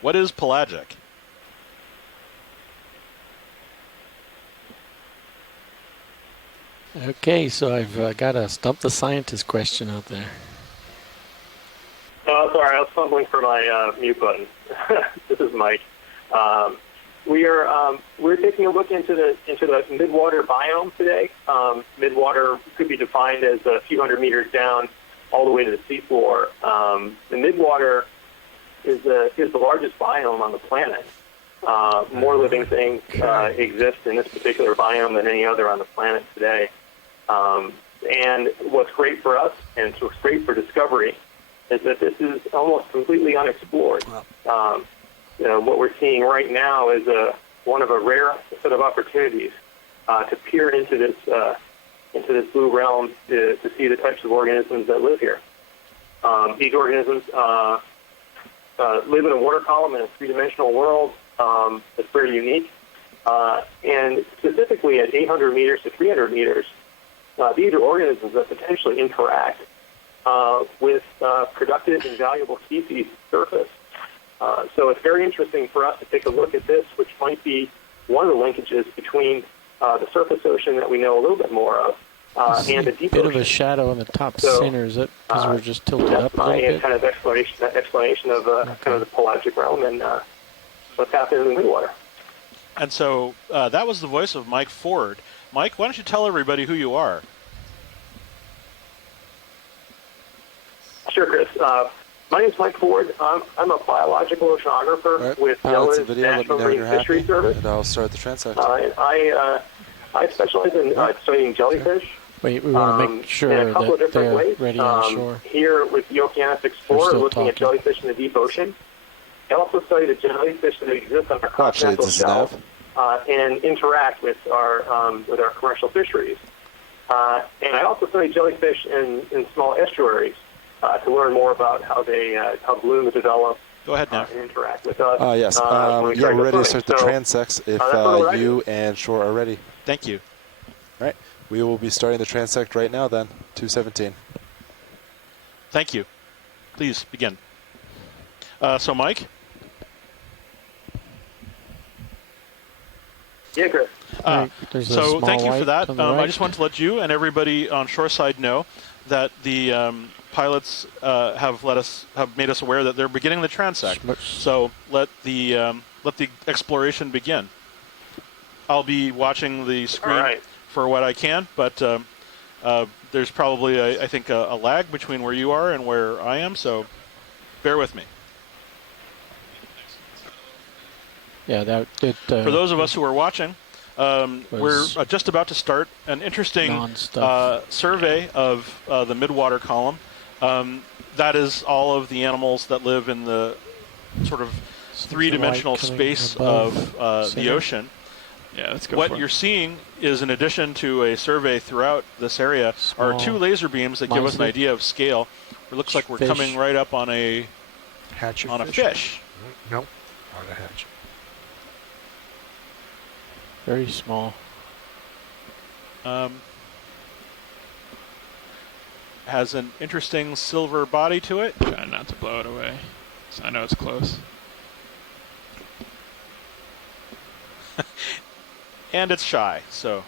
What is pelagic? Okay, so I've got a Stump the Scientist question out there. Sorry, I was fumbling for my mute button. This is Mike. We're taking a look into the midwater biome today. Midwater could be defined as a few hundred meters down, all the way to the seafloor. The midwater is the largest biome on the planet. More living things exist in this particular biome than any other on the planet today. And what's great for us, and what's great for Discovery, is that this is almost completely unexplored. What we're seeing right now is one of a rare set of opportunities to peer into this blue realm to see the types of organisms that live here. These organisms live in a water column in a three-dimensional world that's very unique. And specifically at 800 meters to 300 meters, these are organisms that potentially interact with productive and valuable species surface. So it's very interesting for us to take a look at this, which might be one of the linkages between the surface ocean that we know a little bit more of and the deep ocean. ocean. Bit of a shadow in the top center. Is it because we're just tilted up a little bit? That's my kind of explanation of kind of the pelagic realm and what's happening in the midwater. And so that was the voice of Mike Ford. Mike, why don't you tell everybody who you are? Sure, Chris. My name is Mike Ford. I'm a biological oceanographer with NOAA's National Marine Fisheries Service. And I'll start the transect. I specialize in studying jellyfish. Wait, we want to make sure in a couple of that different they're ways. ready on shore. Here with the Okeanos Explorer, looking at jellyfish in the deep ocean. I also study the jellyfish that exist on our continental shelf and interact with our commercial fisheries. And I also study jellyfish in small estuaries to learn more about how how blooms develop. Go ahead now. And interact with us. Yes. We're ready to start the transects if you and Shore are ready. Thank you. All right. We will be starting the transect right now then, 217. Thank you. Please begin. So Mike? Yeah, Chris. So thank you for that. I just want to let you and everybody on shoreside know that the pilots have made us aware that they're beginning the transect. So let the exploration begin. I'll be watching the screen for what I can, but there's probably I think a lag between where you are and where I am. So bear with me. Yeah, for those of us who are watching, we're just about to start an interesting survey of the midwater column. That is all of the animals that live in the sort of three-dimensional space of the ocean. Yeah, let's go. What you're seeing is, in addition to a survey throughout this area, are two laser beams that give us an idea of scale. It looks like we're coming right up on a fish. Nope, not a hatch. Very small. Has an interesting silver body to it. Try not to blow it away. So I know it's close. And it's shy, so.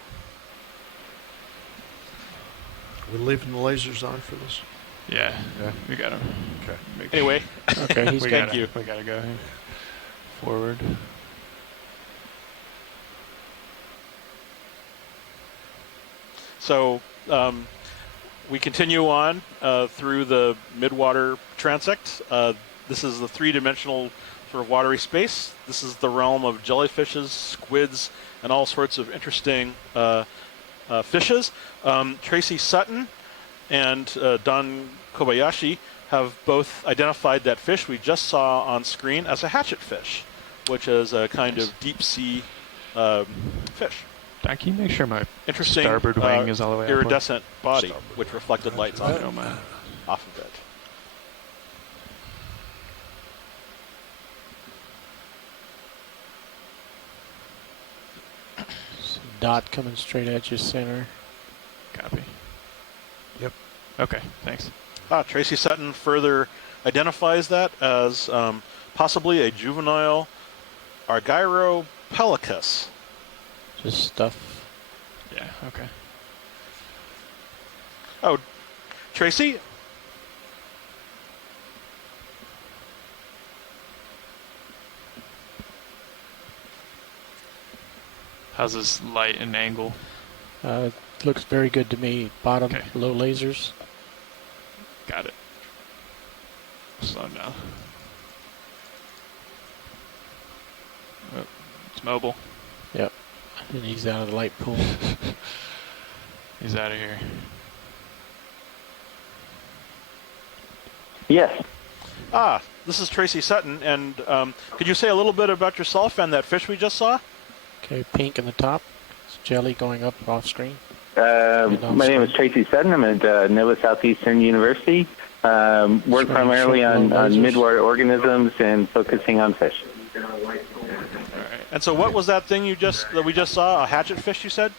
We're leaving the lasers on for this? Yeah. We got him. Okay. Anyway, okay, thank you. We gotta go here. Forward. So we continue on through the midwater transect. This is the three-dimensional sort of watery space. This is the realm of jellyfishes, squids, and all sorts of interesting fishes. Tracy Sutton and Don Kobayashi have both identified that fish we just saw on screen as a hatchetfish, which is a kind of deep-sea fish. Don, can you make sure my interesting starboard wing is all the way iridescent body, which reflected lights off of it. Dot coming straight at your center. Copy. Yep. Okay, thanks. Tracy Sutton further identifies that as possibly a juvenile Argyropellicus. Just stuff. Yeah, okay. Oh, Tracy? How's this light and angle? Looks very good to me. Bottom, Okay. low lasers. Got it. Slow down. Oh, it's mobile. Yep. And he's out of the light pool. He's out of here. Yes. This is Tracy Sutton, and could you say a little bit about yourself and that fish we just saw? Okay, pink in the top. It's jelly going up off screen. My name is Tracy Sutton. I'm at Nova Southeastern University. Work primarily on midwater organisms and focusing on fish. All right. And so what was that thing that we just saw? A hatchet fish, you said?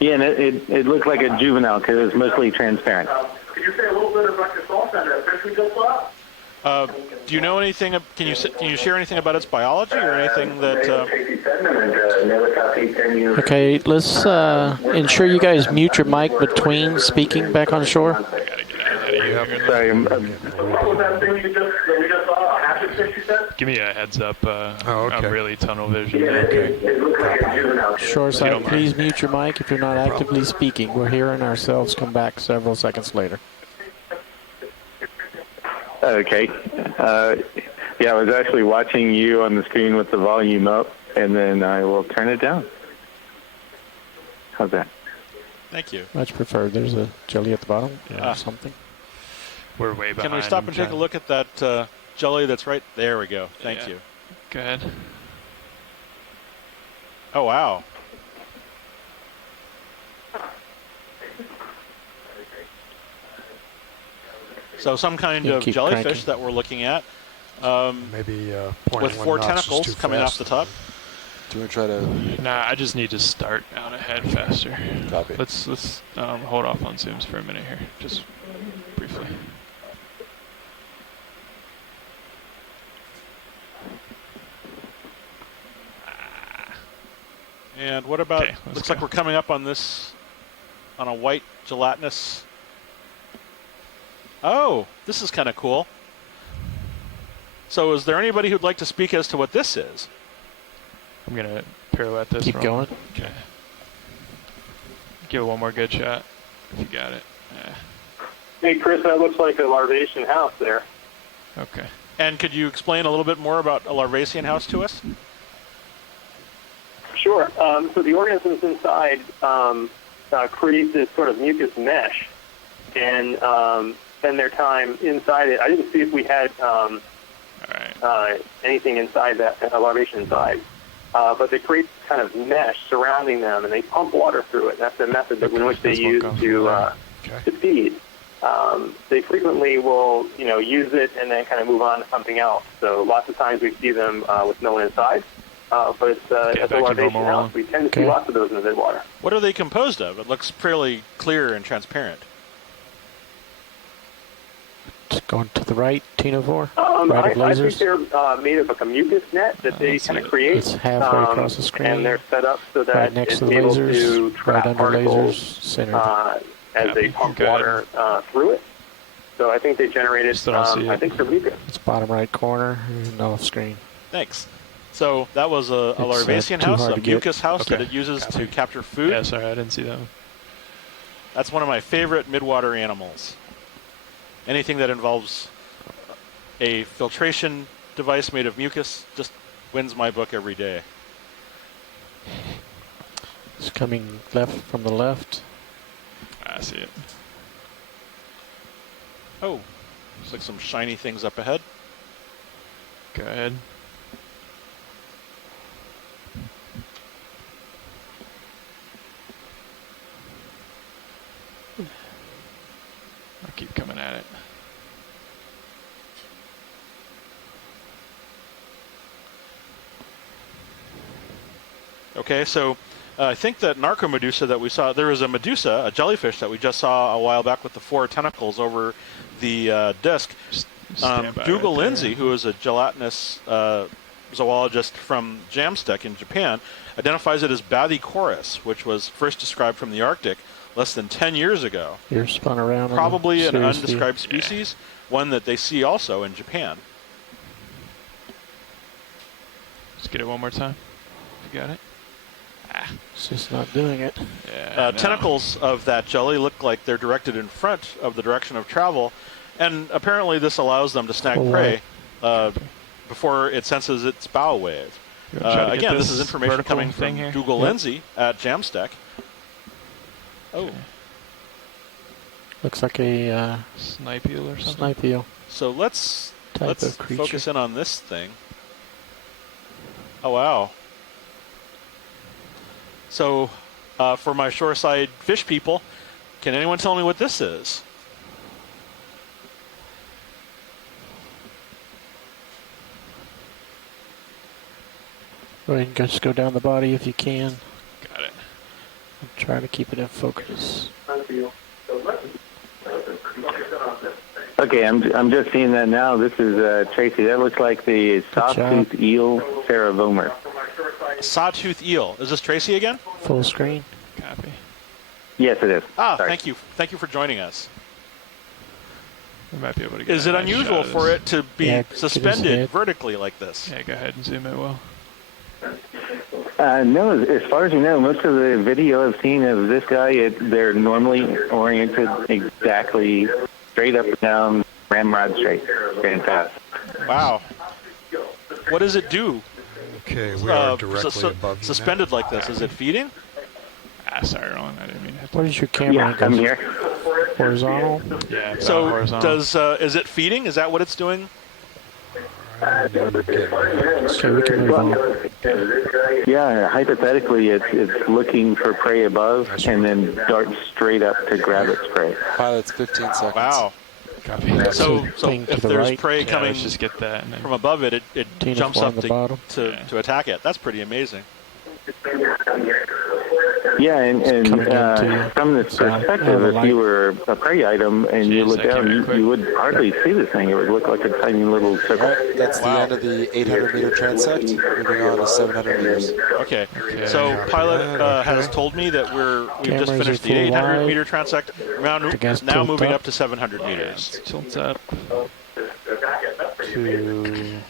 Yeah, and it looked like a juvenile because it was mostly transparent. Could you say a little bit about yourself and the fish we just saw? Do you know anything? Can you share anything about its biology or anything that? Okay, let's ensure you guys mute your mic between speaking back on shore. I gotta get out of here. Sorry, What was that thing we just saw? A hatchet fish, you said? Give me a heads up. okay. I'm really tunnel vision. It looks like a juvenile. Shoreside, don't mind. please mute your mic if you're not actively speaking. We're hearing ourselves come back several seconds later. okay. Yeah, I was actually watching you on the screen with the volume up, and then I will turn it down. How's that? Thank you. Much preferred. There's a jelly at the bottom or something. We're way behind. Can we stop him, and take a Chad. look at that jelly that's right there? We go. Thank Yeah. you. Go ahead. Oh wow. So some kind Yeah, of keep jellyfish cranking. that we're looking at Maybe with 4 tentacles coming off the top. Do you want to try to Nah, I just need to start out ahead faster. copy? Let's hold off on zooms for a minute here, just briefly. And what about? Okay, let's Looks go. like we're coming up on this, on a white gelatinous. Oh, this is kind of cool. So, is there anybody who'd like to speak as to what this is? I'm gonna pirouette this. Keep wrong. going. Okay. Give it one more good shot. If you got it. Yeah. Hey, Chris, that looks like a larvation house there. Okay. And could you explain a little bit more about a larvacean house to us? Sure. So the organisms inside create this sort of mucus mesh and spend their time inside it. I didn't see if we had All right. anything inside that, a larvation inside. But they create this kind of mesh surrounding them, and they pump water through it. And that's the method in which they That's what use comes to Okay. feed. They frequently will, use it and then kind of move on to something else. So lots of times we see them with no one inside. But it's back a to larvation normal house. run. We tend to see Okay. lots of those in the midwater. What are they composed of? It looks fairly clear and transparent. Just going to the right, Tino-4. Right I of think lasers. they're made of like a mucus net that they let's kind see. of create. It's halfway across the screen. And they're set up so that Right next it's to the able lasers. to Right trap under particles lasers. Center. as they pump Good. water through it. So I think they generated, Still don't see I it. think they're mucus. It's bottom right corner and off screen. Thanks. So that was a It's, larvacean too house, hard a to get. mucus house that Okay. it uses Copy. to capture food. Yeah, sorry, I didn't see that one. That's one of my favorite midwater animals. Anything that involves a filtration device made of mucus just wins my book every day. It's coming left from the left. I see it. Oh, looks like some shiny things up ahead. Go ahead. I'll keep coming at it. Okay, so I think that Narcomedusa that we saw, there was a medusa, a jellyfish that we just saw a while back with the 4 tentacles over the disc. Stand by Dougal right there. Lindsay, who is a gelatinous zoologist from Jamstek in Japan, identifies it as Bathychorus, which was first described from the Arctic less than 10 years ago. You're spun around. Probably an Seriously. undescribed species, one that they see also in Japan. Just get it one more time. You got it? It's just not doing it. Yeah. Tentacles of that jelly look like they're directed in front of the direction of travel, and apparently this allows them to snag Oh, prey before it senses its bow wave. You wanna try to get Again, this is information vertical coming thing from here? Dougal Lindsay at Jamstek. Oh, Okay. Looks like a Snipe eel or something? snipe eel so let's type of creature. focus in on this thing. Oh wow! So, for my shoreside fish people, can anyone tell me what this is? Go ahead and just go down the body if you can. Got it. Try to keep it in focus. Okay, I'm just seeing that now. This is Tracy. That looks like the soft-tooth eel Ceravomer. Sawtooth eel. Is this Tracy again? Full screen. Copy. Yes, it is. Ah, Sorry. thank you. Thank you for joining us. We might be able to get Is a it nice unusual shot of for this. it to be Yeah, it is suspended good. vertically like this? Yeah, go ahead and zoom it, Will. No, as far as you know, most of the video I've seen of this guy, they're normally oriented exactly straight up and down, ramrod straight, fantastic. Wow. What does it do? Okay, we are directly su- above you suspended like this? Is it feeding? Sorry, wrong. I didn't mean to hit What is your camera? Yeah, I'm angle? here. Horizontal. Yeah, it's So horizontal. is it feeding? Is that what it's doing? now. Okay, we can move on. Yeah, hypothetically, it's looking for prey above and then darts straight up to grab its prey. Pilot's 15 seconds. Wow. Copy. So thing to if the there's right. prey Yeah, coming let's just get that. And then from above it, it Tina jumps fly up on the bottom. to attack it. That's pretty amazing. Yeah, and coming into from this south. perspective, the if light. you were a prey item and you Jeez, look that came down, in quick. you would hardly see this thing. It would look like a tiny little All circle. right, that's the end of the 800-meter transect. Moving on to 700 meters. Okay. Okay. So pilot has told me that we've just Cameras finished are the full 800 wide. meter transect. I guess Now tilt moving up. up to 700 meters. tilt up. To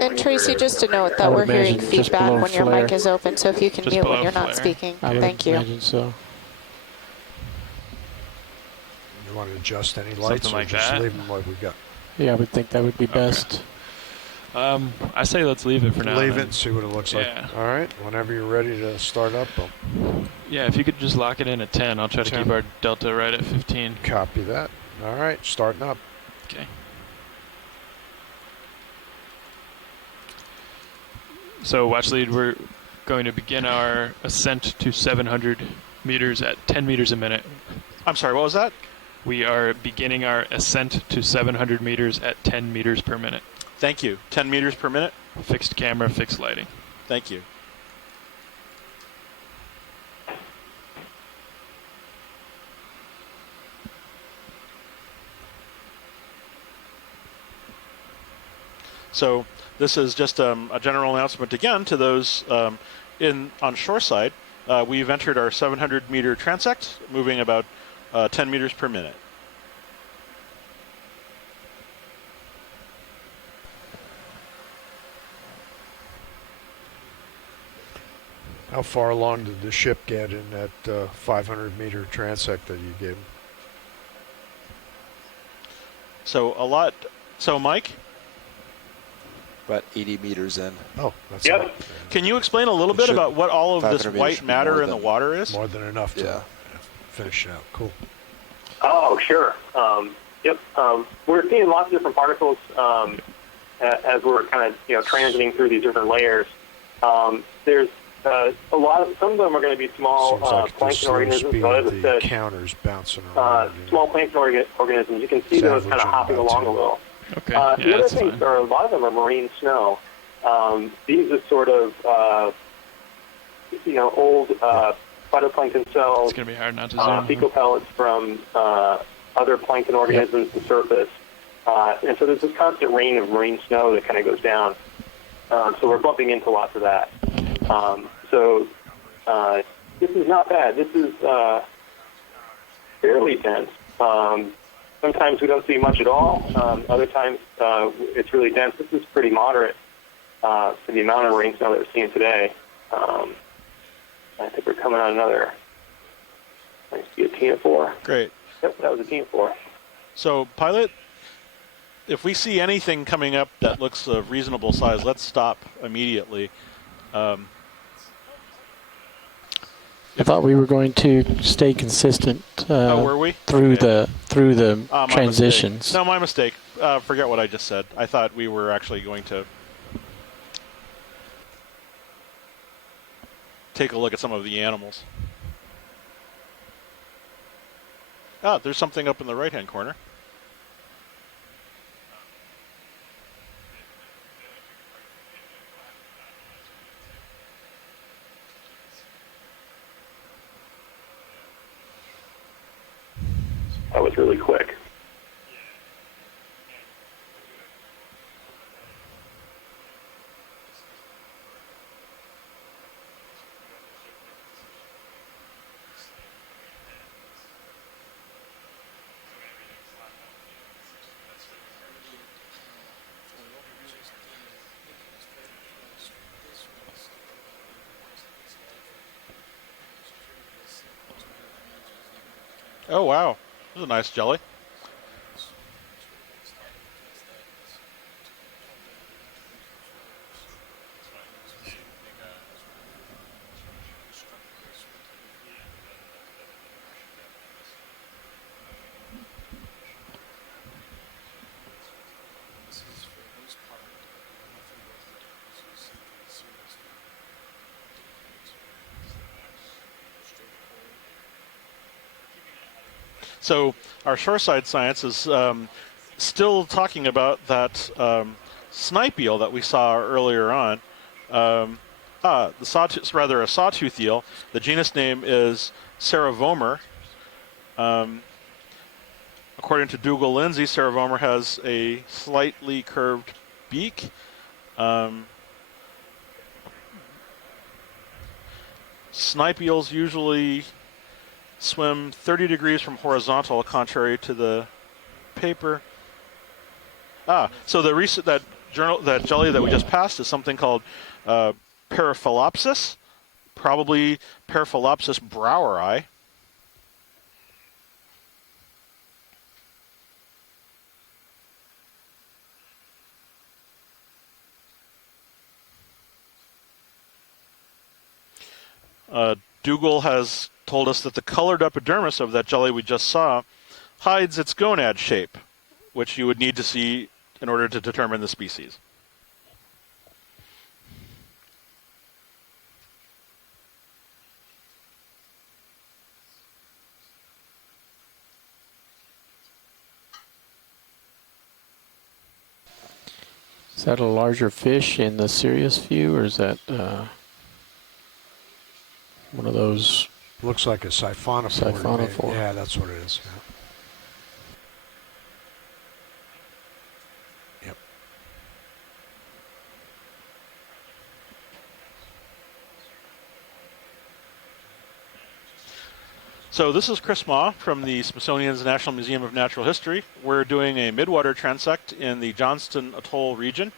And Tracy, just a note I that would we're hearing imagine just feedback below when your flare. mic is open, so if you can Just mute when below you're not flare. speaking. I would Thank you. imagine so. You want to adjust any lights Something or like just that. leave them like we got? Yeah, I would think that would be best. I say let's leave it for now. Leave then. it, see what it looks like. Yeah. All right, whenever you're ready to start up, I'll Yeah, if you could just lock it in at 10, I'll try to 10. keep our delta right at 15. copy that. All right, starting up. Okay. So watch lead, we're going to begin our ascent to 700 meters at 10 meters a minute. I'm sorry, what was that? We are beginning our ascent to 700 meters at 10 meters per minute. Thank you. 10 meters per minute? Fixed camera, fixed lighting. Thank you. So this is just a general announcement again to those on shoreside. We've entered our 700 meter transect, moving about 10 meters per minute. How far along did the ship get in that 500-meter transect that you gave 'em? So a lot. So Mike, about 80 meters in. Oh, that's Yep. all. can you explain a little It bit should- about what all of this 500 meters white should be matter more in the than- water is? More than enough to Yeah. finish it out. Cool. Oh, sure. Yep. We're seeing lots of different particles as we're kind of transiting through these different layers. There's a lot of some of them are going to be small Seems like at the plankton slow organisms. speed, So as I the said, counter's bouncing around. small plankton organisms. You can see those kind of Salvaging hopping about along 10. a little. Okay, The yeah, other that's things fine. are a lot of them are marine snow, These are sort of, old phytoplankton cells, It's going to be hard not to zoom. fecal pellets from other plankton organisms to surface. And so there's this constant rain of marine snow that kind of goes down. So we're bumping into lots of that. This is not bad. This is fairly dense. Sometimes we don't see much at all. Other times it's really dense. This is pretty moderate for the amount of rain snow that we're seeing today. I think we're coming on another. I see a TN4. Great. Yep, that was a TN4. So, pilot, if we see anything coming up that looks of reasonable size, let's stop immediately. I thought we were going to stay consistent were we? through Okay. the My transitions. mistake. No, my mistake. Forget what I just said. I thought we were actually going to take a look at some of the animals. Ah, there's something up in the right-hand corner. That was really quick. Oh, wow. This is a nice jelly. So our shoreside science is still talking about that snipe eel that we saw earlier on. The sawtooth, rather a sawtooth eel. The genus name is Ceravomer. According to Dougal Lindsay, Ceravomer has a slightly curved beak. Snipe eels usually swim 30 degrees from horizontal, contrary to the paper. So that jelly that we just passed is something called Paraphilopsis, probably Paraphilopsis broweri. Dougal has told us that the colored epidermis of that jelly we just saw hides its gonad shape, which you would need to see in order to determine the species. Is that a larger fish in the serious view, or is that one of those? Looks like a siphonophore. Siphonophore. Yeah, that's what it is. Yeah. Yep. So this is Chris Ma from the Smithsonian's National Museum of Natural History. We're doing a midwater transect in the Johnston Atoll region.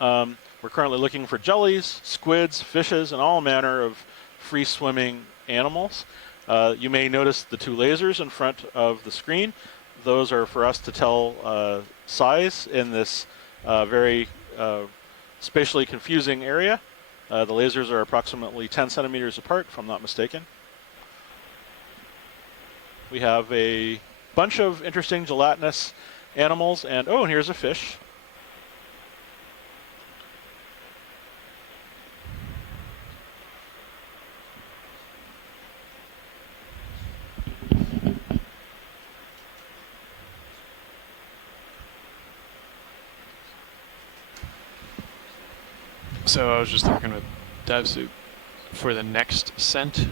We're currently looking for jellies, squids, fishes, and all manner of free-swimming animals. You may notice the two lasers in front of the screen. Those are for us to tell size in this very spatially confusing area. The lasers are approximately 10 centimeters apart, if I'm not mistaken. We have a bunch of interesting gelatinous animals, and here's a fish. So I was just talking with Dive Soup. For the next ascent,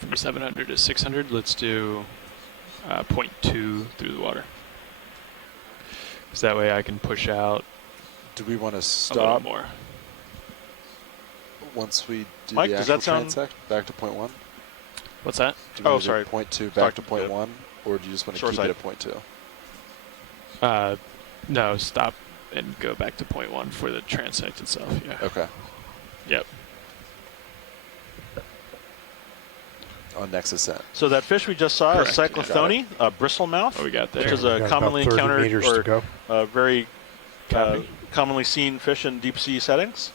from 700 to 600, let's do 0.2 through the water. Because that way I can push out Do we want to a little stop more. once we do Mike, the does actual that sound- transect back to point 1? What's that? Do we Oh, want to sorry. do point 2 Talk back to to point Deb. 1, or do you just want to Shore keep side. it at point 2? No, stop and go back to 0.1 for the transect itself. Yeah. Okay. Yep. On next ascent. So that fish we just saw Correct, is yeah. cyclothone, bristlemouth, What we got there? which is We a got commonly about 30 encountered meters to or go. very Copy. commonly seen fish in deep sea settings.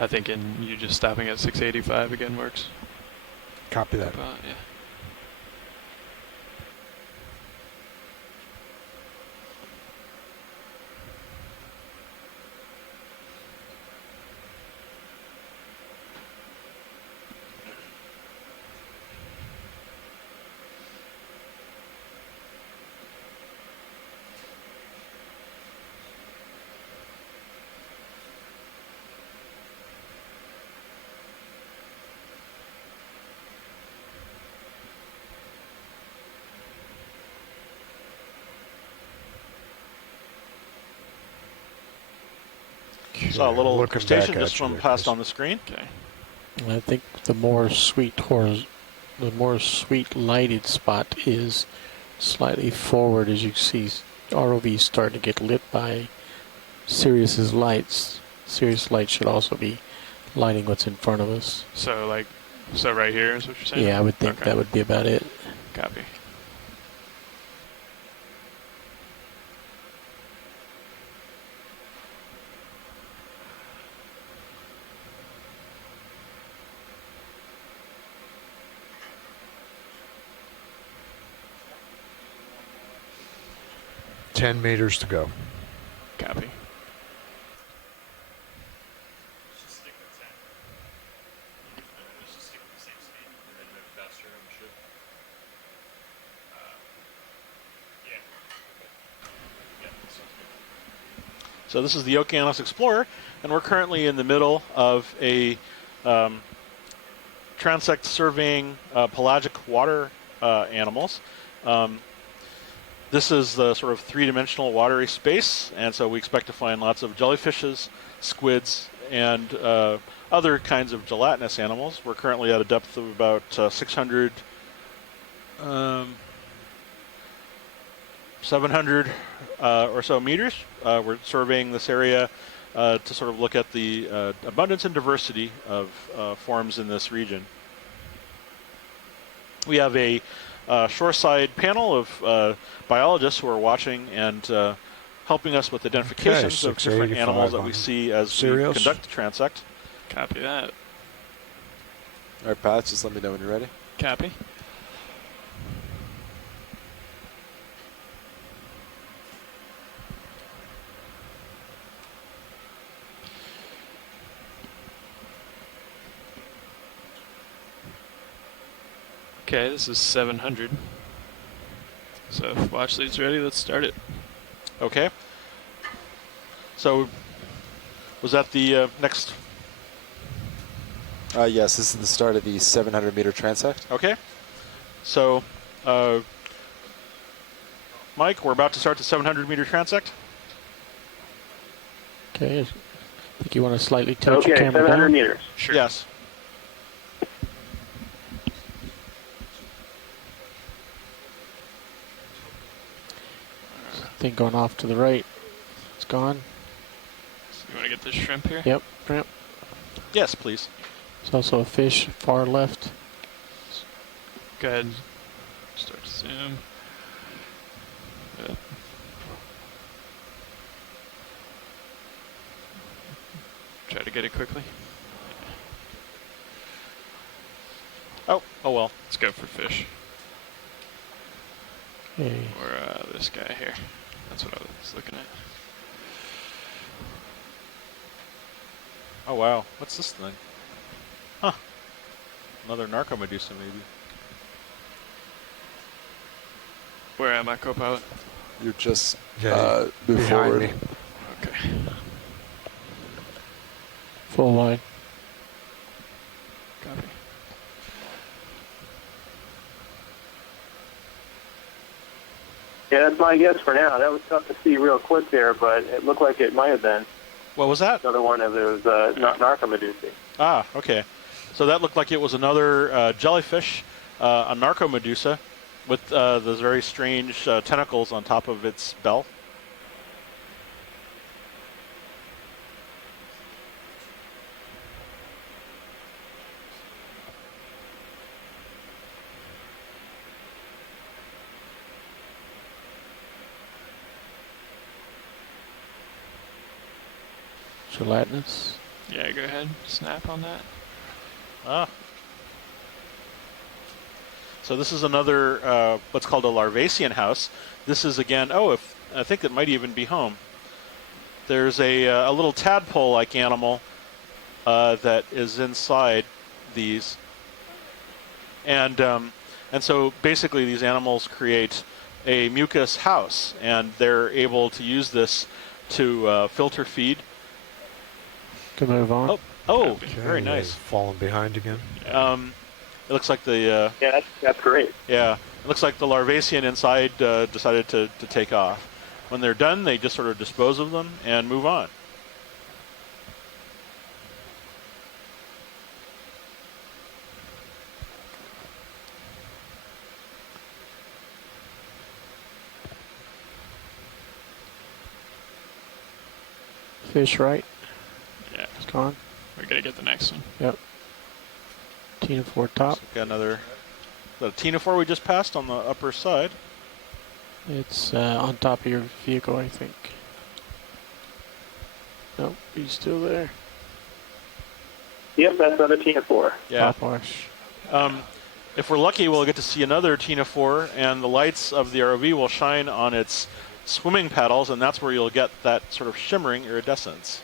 I think in you just stopping at 685 again works. Copy that. Yeah. Saw a little Looking crustacean back just at you from there, past Chris. on the screen. Okay. I think the more sweet lighted spot is slightly forward, as you see ROVs starting to get lit by Sirius's lights. Sirius light should also be lighting what's in front of us. So right here is what you're saying? Yeah, I would think Okay. that would be about it. Copy. $10 meters to go. Copy. So this is the Okeanos Explorer, and we're currently in the middle of a transect surveying pelagic water animals. This is the sort of three-dimensional watery space, and so we expect to find lots of jellyfishes, squids, and other kinds of gelatinous animals. We're currently at a depth of about 600, 700 or so meters. We're surveying this area to sort of look at the abundance and diversity of forms in this region. We have a shoreside panel of biologists who are watching and helping us with identifications of different 685 animals that we on see as Sirius. we conduct the transect. Copy that. All right, Pat, just let me know when you're ready. Copy. Okay, this is 700. So if watch lead's ready, let's start it. Okay. So was that the next? Yes, this is the start of the 700-meter transect. Okay. So, Mike, we're about to start the 700-meter transect. Okay. I think you want to slightly tilt your Okay, camera 700 down. meters. Sure. Yes. I think going off to the right. It's gone. So you want to get this shrimp here? Yep. Yep. Yes, please. There's also a fish far left. Go ahead and start to zoom. Good. Try to get it quickly. Oh well. Let's go for fish. Okay. Or this guy here. That's what I was looking at. Oh wow, what's this thing? Huh. Another narcomedusa maybe. Where am I, co-pilot? You're just Yeah, move behind forward. me. Okay. Full line. Copy. Yeah, that's my guess for now. That was tough to see real quick there, but it looked like it might have been What was that? another one of those narcomedusae. Ah, okay. So that looked like it was another jellyfish, a narcomedusa, with those very strange tentacles on top of its bell. Gelatinous. Yeah, go ahead. Snap on that. Ah. So this is another what's called a larvacean house. This is again. Oh, if I think it might even be home. There's a little tadpole-like animal that is inside these, and so basically these animals create a mucus house, and they're able to use this to filter feed. Can move on. Oh, Okay, very nice. Falling behind again. It looks like the Yeah, that's great. yeah, it looks like the larvacean inside decided to take off. When they're done, they just sort of dispose of them and move on. Fish right. Yeah. It's gone. We're gonna get the next one. Yep. Tina 4 top. Got another. The Tina 4 we just passed on the upper side. It's on top of your vehicle, I think. Nope, he's still there. Yep, that's another Tina 4. Yeah. Top wash. If we're lucky, we'll get to see another Tina 4, and the lights of the ROV will shine on its swimming paddles, and that's where you'll get that sort of shimmering iridescence.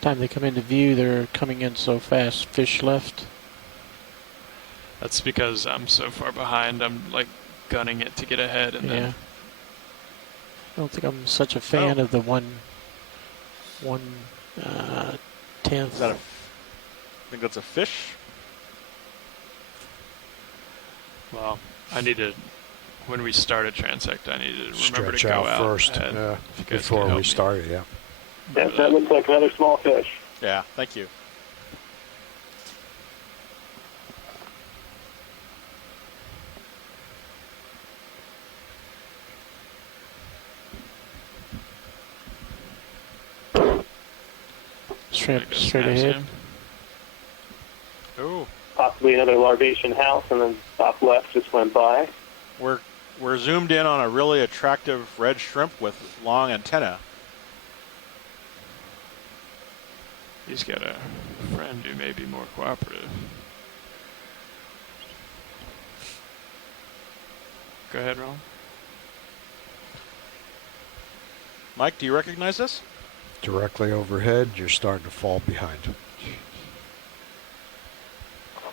Time they come into view, they're coming in so fast. Fish left. That's because I'm so far behind. I'm like gunning it to get ahead, and Yeah. then I don't think I'm such a fan of the one tenth. Is that I think that's a fish. well, I need to. When we start a transect, I need to remember Stretch to go out first ahead. yeah, If you guys before could help we me. start. Yeah. That looks like another small fish. Yeah, thank you. Straight There goes straight Max ahead. in. Oh, Possibly another larvacean house, and then top left just went by. we're zoomed in on a really attractive red shrimp with long antenna. He's got a friend who may be more cooperative. Go ahead, Ron. Mike, do you recognize this? Directly overhead, you're starting to fall behind.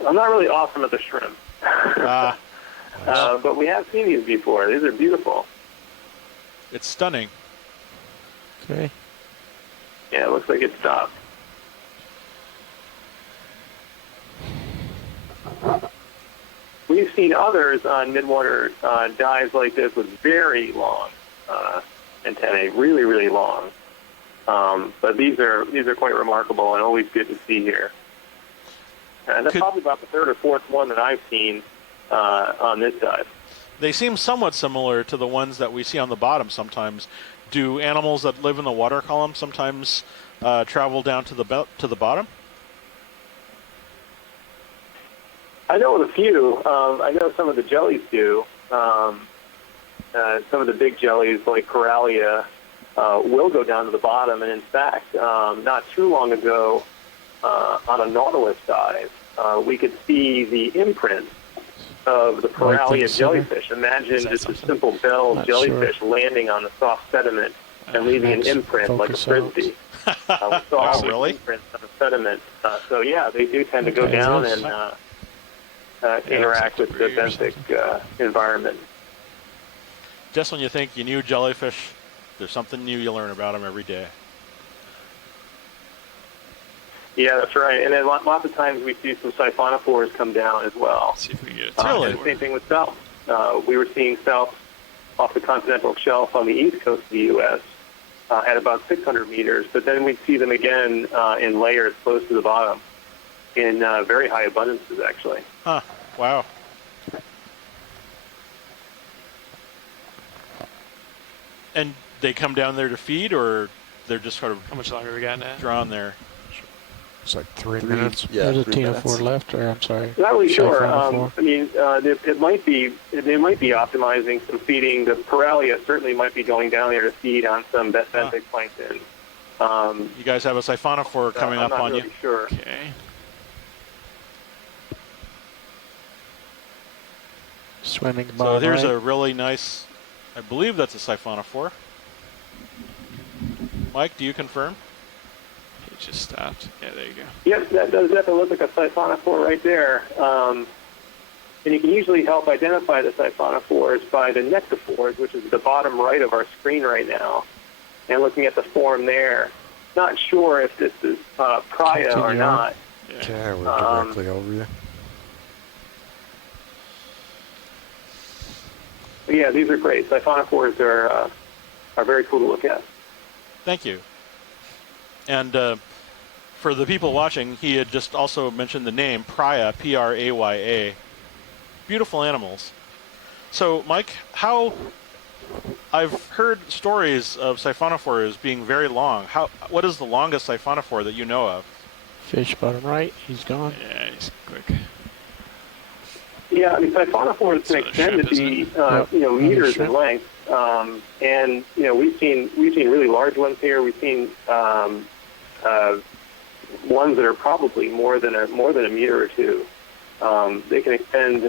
I'm not really awesome at the shrimp, but we have seen these before. These are beautiful. It's stunning. Okay. Yeah, it looks like it stopped. We've seen others on midwater dives like this with very long antennae, really, really long. But these are quite remarkable and always good to see here. And that's probably about the third or fourth one that I've seen on this dive. They seem somewhat similar to the ones that we see on the bottom sometimes. Do animals that live in the water column sometimes travel down to the bottom? I know of a few. I know some of the jellies do. Some of the big jellies, like Coralia, will go down to the bottom. And in fact, not too long ago, on a Nautilus dive, we could see the imprint of the Coralia jellyfish. Imagine just a simple bell jellyfish landing on the soft sediment and leaving an imprint like a frisbee. We saw all the imprints on the sediment. So yeah, they do tend to go down and interact with the benthic environment. Just when you think you knew jellyfish, there's something new you learn about them every day. Yeah, that's right. And then lots of times we see some siphonophores come down as well. Let's see if we can get a Really? Same thing with salps. We were seeing salps off the continental shelf on the east coast of the U.S. At about 600 meters, but then we'd see them again in layers close to the bottom in very high abundances, actually. Huh. Wow. And they come down there to feed, or they're just sort of How much longer we got now? drawn there? It's like 3 minutes. Yeah, There's a 3 Tina minutes. 4 left, or I'm sorry. Not really sure. Siphonophore. I mean, it might be they might be optimizing some feeding. The Coralia certainly might be going down there to feed on some benthic plankton. You guys have a siphonophore coming I'm up not on really you. Sure. Okay. Swimming So bottom here's right. a really nice, I believe that's a siphonophore. Mike, do you confirm? It just stopped. Yeah, there you go. Yep, that does definitely look like a siphonophore right there. And you can usually help identify the siphonophores by the nectophores, which is the bottom right of our screen right now, and looking at the form there. Not sure if this is Praia or Continue not. Yeah. Okay, we're directly over you. But yeah, these are great. Siphonophores are very cool to look at. Thank you. And for the people watching, he had just also mentioned the name Praia, P-R-A-Y-A. Beautiful animals. So, Mike, I've heard stories of siphonophores being very long. What is the longest siphonophore that you know of? Fish bottom right. He's gone. Yeah, he's quick. Yeah, I mean, siphonophores So can the extend shrimp, to be, isn't Yep. meters in Shrimp. length. And we've seen really large ones here. We've seen ones that are probably more than a meter or two. They can extend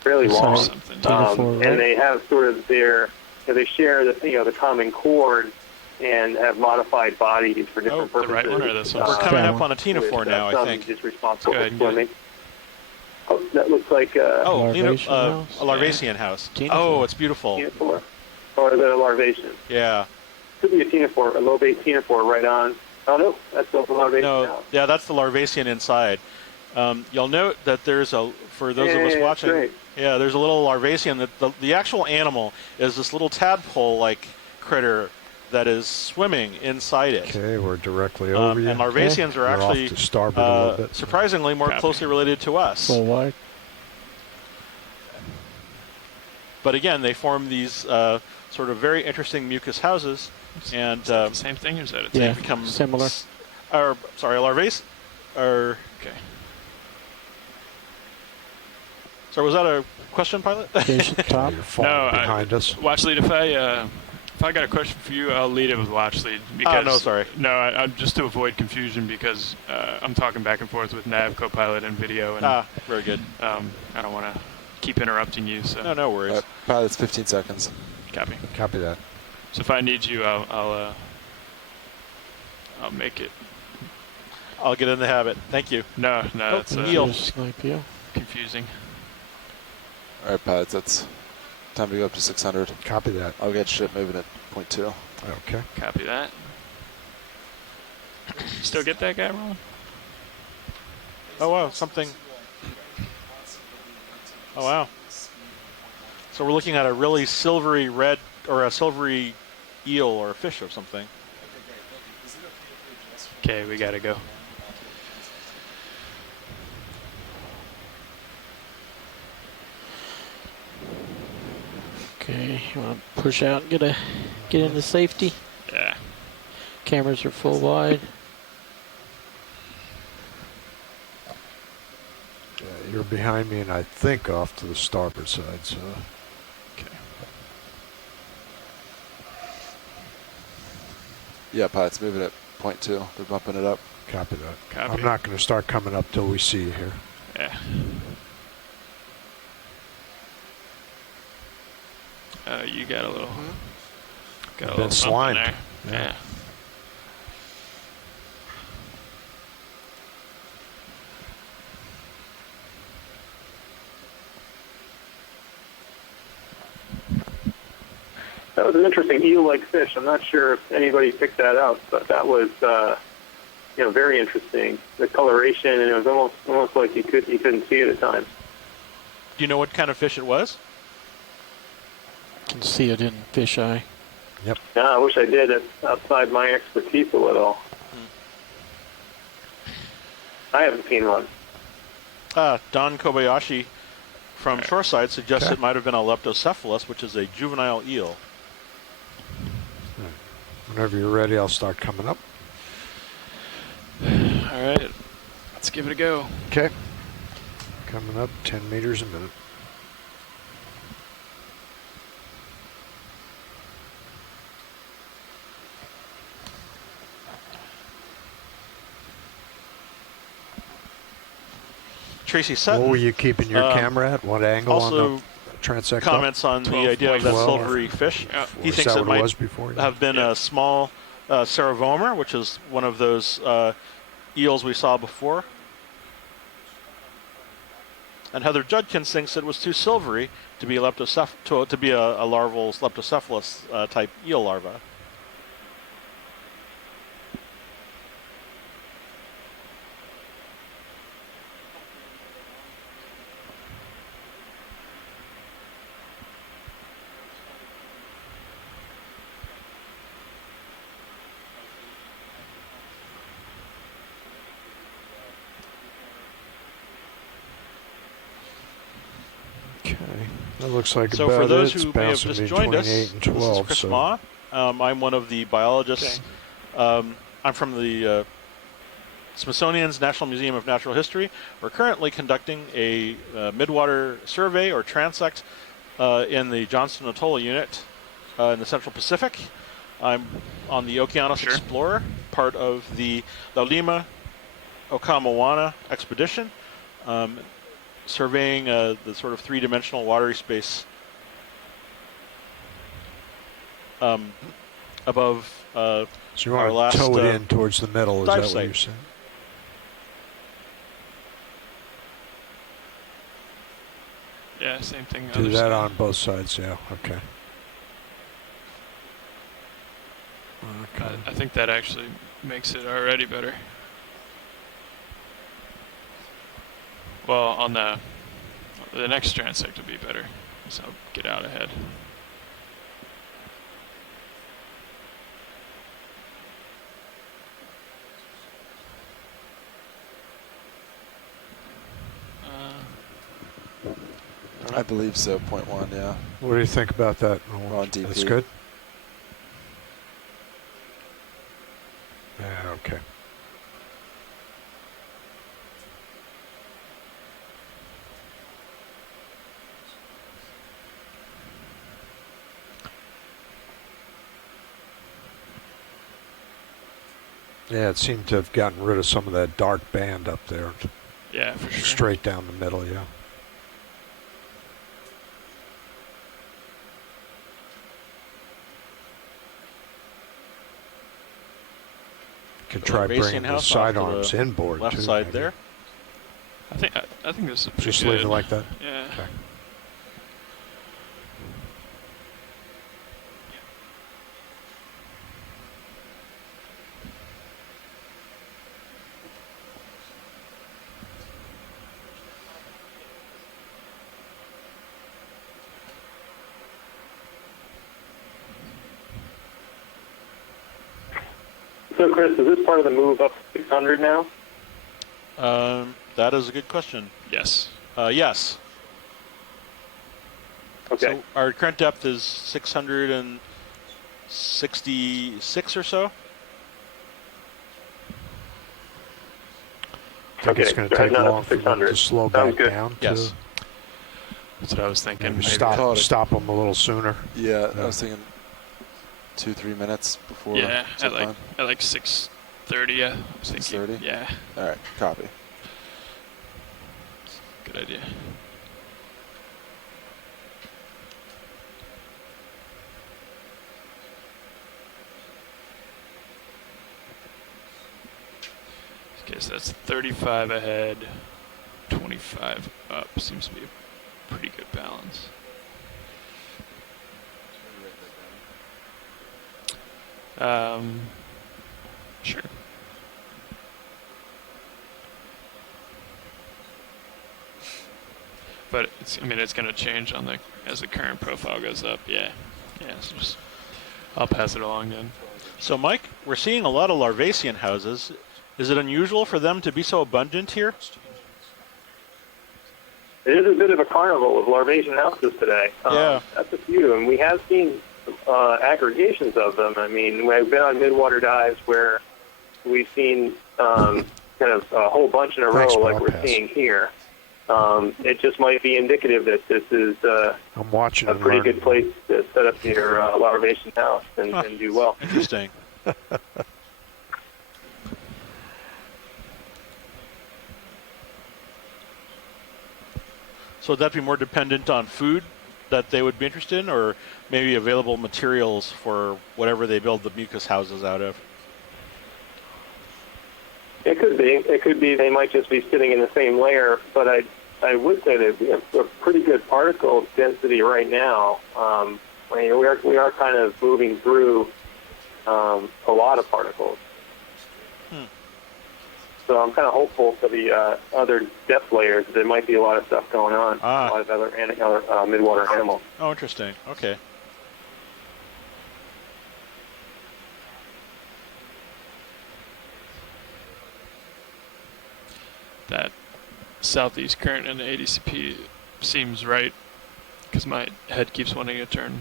fairly long, Something. and they have sort of they share the common cord and have modified bodies for different the purposes. right one or this one? We're coming up one. on a Tinophore now, I Some think. just responsible Go for ahead and get it. swimming. Oh, that looks like Larvation house? A Larvasian house. Tinophore. Oh, it's beautiful. Tinophore, or the larvation. Yeah. Could be a Tinophore, a low-bait Tinophore right on. Oh, no, that's the larvation No, house. yeah, that's the Larvasian inside. You'll note that there's for those of us Yeah, watching, great. yeah, there's a little Larvasian. The actual animal is this little tadpole-like critter that is swimming inside it. Okay, we're directly over you. And Larvasians are You're actually off to starboard a little bit. surprisingly more Copy. closely related to us. Full wide. But again, they form these sort of very interesting mucus houses, and The same thing, or is that a Yeah. tank? become Similar. larvae. Okay. Sorry, was that a question, Pilot? Fish at top. You're falling behind us. Watch lead. If I got a question for you, I'll lead it with watch lead. Because, no, sorry. No, I'm just to avoid confusion because I'm talking back and forth with Nav, Copilot, and video, and Very good. I don't want to keep interrupting you. So No worries. Pilot's 15 seconds. copy. Copy that. So if I need you, I'll make it. I'll get in the habit. Thank you. No, that's Neil. Just snipe you. confusing. All right, pilots, that's time to go up to 600. Copy that. I'll get ship moving at point 2. Okay. Copy that. Still get that guy rolling? Oh wow, something. Oh wow. So we're looking at a really silvery red or a silvery eel or a fish or something. Okay, we gotta go. Okay, you want to push out and get into safety? Yeah. Cameras are full wide. Yeah, behind me, and I think off to the starboard side. So Okay. Yeah, pilot's moving at 0.2. They're bumping it up. copy that. Copy. I'm not going to start coming up till we see you here. Yeah. You got a little. Got a Been little something slimed. there. Yeah. Yeah. That was an interesting eel-like fish. I'm not sure if anybody picked that up, but that was, very interesting. The coloration, and it was almost like you couldn't see it at times. Do you know what kind of fish it was? Can see it in fish eye. Yeah, I wish I did. It's outside my expertise a little. I haven't seen one. Don Kobayashi from Shoreside suggests Okay. it might have been a leptocephalus, which is a juvenile eel. Whenever you're ready, I'll start coming up. All right. Let's give it a go. Okay. Coming up 10 meters a minute. Tracy Sutton What were you keeping your camera at? What angle on also the transect? comments on the idea of that 12. silvery fish. He Is thinks that it what it might was before? have been a small ceravomer, which is one of those eels we saw before. And Heather Judkins thinks it was too silvery to be a larval leptocephalus type eel larva. Okay. That looks like So about for those it. It's who may have bouncing just between joined us, 28 and this 12. is Chris So Ma. I'm one of the biologists. I'm from the Smithsonian's National Museum of Natural History. We're currently conducting a midwater survey or transect in the Johnston Atoll unit in the Central Pacific. I'm on the Okeanos Explorer, part of the La Lima Okamawana expedition, surveying the sort of three-dimensional watery space above so you our want to last tow it in towards the middle, is that dive what site. you're saying? Yeah, same thing. Do other that side. on both sides, yeah, okay. I think that actually makes it already better. Well, on the next transect will be better, so I'll get out ahead. I believe so, 0.1, yeah. What do you think about that? We're on DP. That's good? Yeah, okay. Yeah, it seemed to have gotten rid of some of that dark band up there. Yeah, for sure. Straight down the middle, yeah. Could try Basing bringing the house off to sidearms the inboard left too, side maybe. there. I think this is pretty Just good. leave it like that? Yeah. Okay. So, Chris, is this part of the move up to 600 now? That is a good question. Yes. Yes. Okay. So our current depth is 666 or so. think it's going to take long for them to slow back down? Yes. That's what I was thinking. Maybe Maybe. stop them a little sooner. Yeah, I was thinking 2-3 minutes before. Yeah, zip line. at like 6:30. I was thinking. 6:30? Yeah, All right, copy. good idea. Okay, so that's 35 ahead, 25 up. Seems to be a pretty good balance. Sure. But it's, I mean, it's going to change on the as the current profile goes up. Yeah, yeah. So just I'll pass it along then. So, Mike, we're seeing a lot of Larvacean houses. Is it unusual for them to be so abundant here? It is a bit of a carnival of larvacean houses today. Yeah. That's a few, and we have seen aggregations of them. I mean, we've been on midwater dives where we've seen kind of a whole bunch in a row like we're seeing here. It just might be indicative that this is I'm watching a pretty good place to set up your larvation house and do well. Interesting. So would that be more dependent on food that they would be interested in, or maybe available materials for whatever they build the mucus houses out of? It could be. It could be they might just be sitting in the same layer, but I would say that we have a pretty good particle density right now. I mean, we are kind of moving through a lot of particles. So I'm kind of hopeful for the other depth layers. There might be a lot of stuff going on. A lot of other midwater animals. Oh, interesting. Okay. That southeast current in the ADCP seems right because my head keeps wanting to turn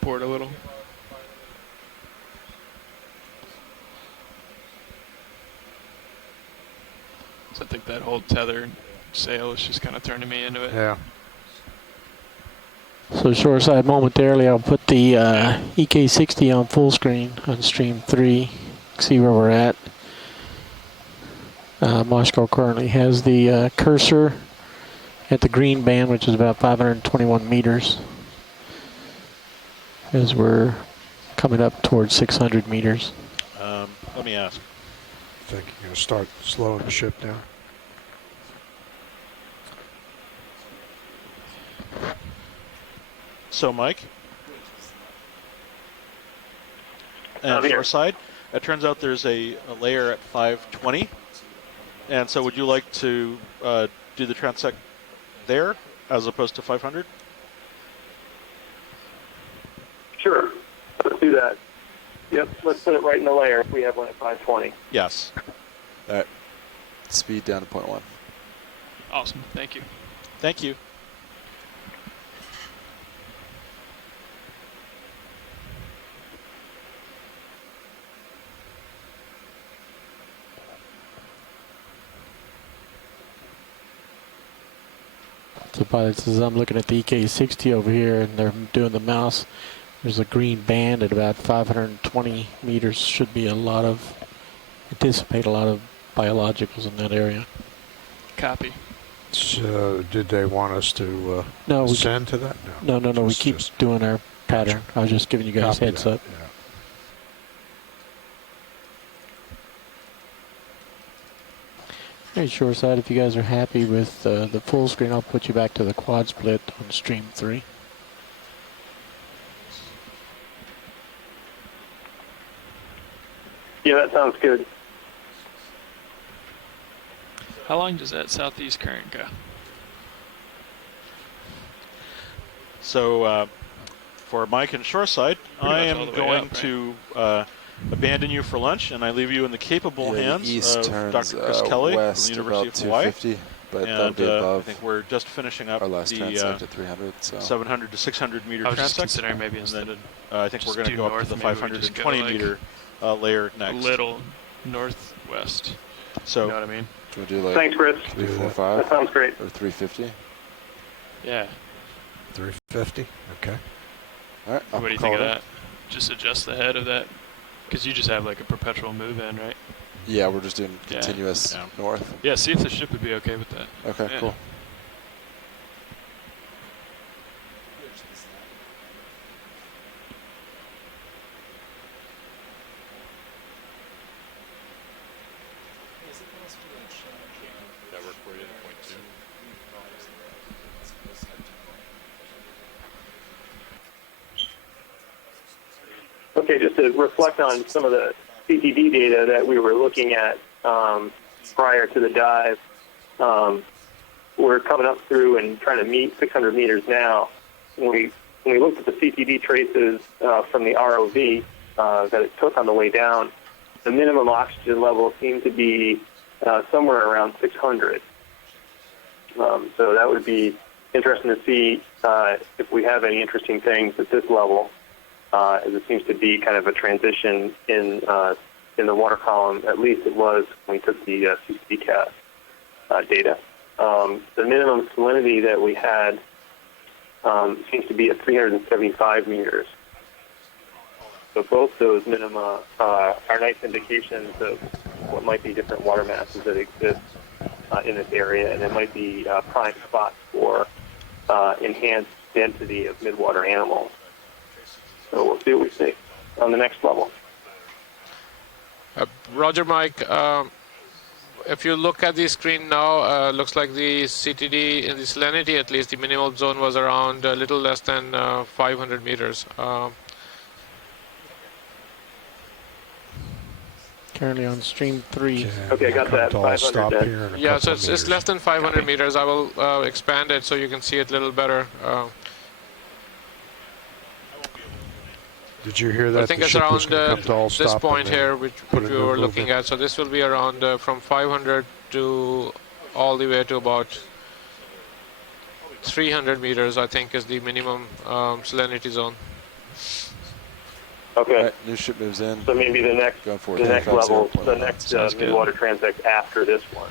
port a little. So I think that whole tether sail is just kind of turning me into it. Yeah. So shoreside momentarily, I'll put the EK60 on full screen on stream 3, see where we're at. Moshko currently has the cursor at the green band, which is about 521 meters, as we're coming up towards 600 meters. Let me ask. I think you're going to start slowing the ship down. So, Mike, and shoreside, it turns out there's a layer at 520. And so would you like to do the transect there as opposed to 500? Sure. Let's do that. Yep, let's put it right in the layer if we have one at 520. Yes. All right. Speed down to 0.1. Awesome. Thank you. Thank you. So pilots, as I'm looking at the EK60 over here and they're doing the mouse, there's a green band at about 520 meters. Should be anticipate a lot of biologicals in that area. Copy. So did they want us to No, we send to that? No. We keep doing our pattern. I was just giving you guys heads up. Yeah. Hey, shoreside, if you guys are happy with the full screen, I'll put you back to the quad split on stream 3. Yeah, that sounds good. How long does that southeast current go? So for Mike and shoreside, I much all am the way going up, right? to abandon you for lunch, and I leave you in the capable hands east of turns, Dr. Chris Kelly from west the University about of Hawaii. 250, but that'll And be I above think we're just finishing up our last the transect at 300. So 700 to 600 meter I was just transect. considering maybe And instead then of I think we're just going to due go up to north, the maybe we just go 520 like meter layer a next. little northwest. So You know what I mean? Do we do like Thanks, Chris. 345 That sounds great. or 350? Yeah. 350. Okay. All right. I'll What do you call think of it in. that? Just adjust the head of that, because you just have like a perpetual move in, right? Yeah, we're just doing Yeah. continuous Yeah. north. Yeah. See if the ship would be okay with that. Okay, Yeah. cool. That work for you? Point two. Okay, just to reflect on some of the CTD data that we were looking at prior to the dive, we're coming up through and trying to meet 600 meters now. When we looked at the CTD traces from the ROV that it took on the way down, the minimum oxygen level seemed to be somewhere around 600. So that would be interesting to see if we have any interesting things at this level, as it seems to be kind of a transition in the water column. At least it was when we took the CCD data. The minimum salinity that we had seems to be at 375 meters. So both those minima are nice indications of what might be different water masses that exist in this area, and it might be prime spots for enhanced density of midwater animals. So we'll see what we see on the next level. Roger, Mike. If you look at the screen now, looks like the CTD in the salinity, at least the minimal zone was around a little less than 500 meters. Currently on stream 3. Okay, I got that. I'll 500 stop then. here in a Yeah, couple so of it's meters. less than 500 meters. I will expand it so you can see it a little better. Did you hear that? I think The it's ship was around gonna come to all this stop point and then here, which put we into were a looking movement. at. So this will be around from 500 to all the way to about 300 meters, I think, is the minimum salinity zone. Okay. All right, new ship moves in. So maybe the next Going for the next level, 1050.1. the next Sounds good. midwater transect after this one.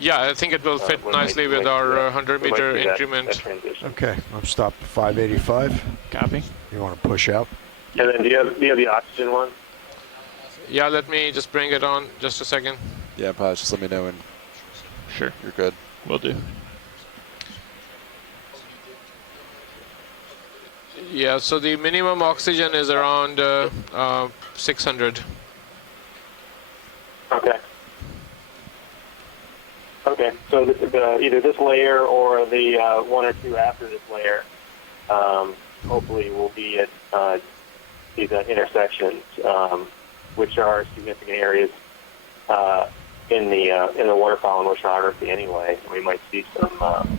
Yeah, I think it will fit We might- nicely we with might our see that. 100 We might meter see that increment. transition. Okay, I'm stopped at 585. Copy. You want to push out? And then do you have the oxygen one? Yeah, let me just bring it on just a second. Yeah, Paz, just let me know when Sure. you're good. Will do. Yeah, so the minimum oxygen is around 600. Okay. Okay, so this is either this layer or the one or two after this layer. Hopefully, will be at these intersections, which are significant areas in the water column oceanography. Anyway, we might see some.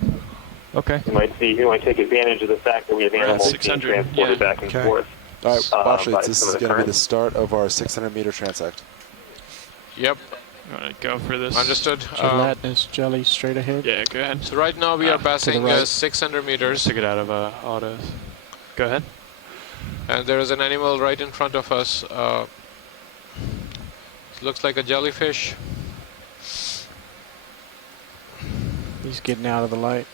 Okay. You might take advantage of the fact that we have We're at animals being 600, transported yeah. back and Okay. forth. All right, by this some is of the going to be the currents. start of our 600 meter transect. Yep, You want to go for this? understood. Gelatinous jelly straight ahead. Yeah, go ahead. So right now we are passing right. 600 Just meters, took it out of autos. Go ahead. and there is an animal right in front of us. Looks like a jellyfish. He's getting out of the light.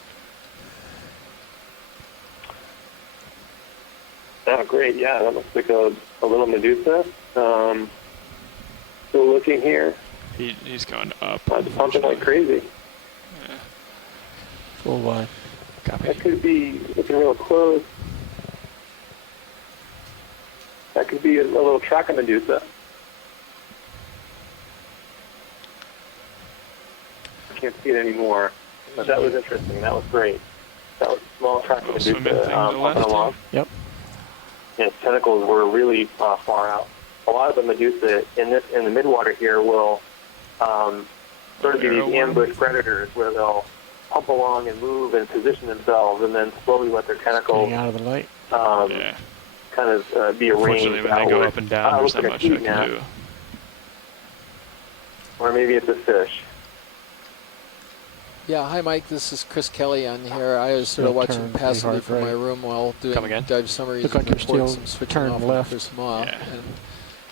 Oh, great. Yeah, that looks like a little Medusa. Still looking here. He's going up. It's pumping like crazy. Yeah. Full wide. Copy. That could be looking real close. That could be a little Traca Medusa. I can't see it anymore, but that was interesting. That was great. That was a small Traca Little swimming thing Medusa to the pumping left. along. Yep. And its tentacles were really far out. A lot of the Medusa in the midwater here will sort of be these ambush predators where they'll pump along and move and position themselves, and then slowly let their tentacles Getting out of the light. Yeah. kind of be arranged Unfortunately, when they go outward. up and down, there's not looks much like I a heat can map. do. Or maybe it's a fish. Yeah, hi Mike, this is Chris Kelly on here. I was sort of Still watching turn pretty passively hard from my right. room while doing Come again? dive summaries Look and like you're reports still and switching turn off left. and off. Yeah. And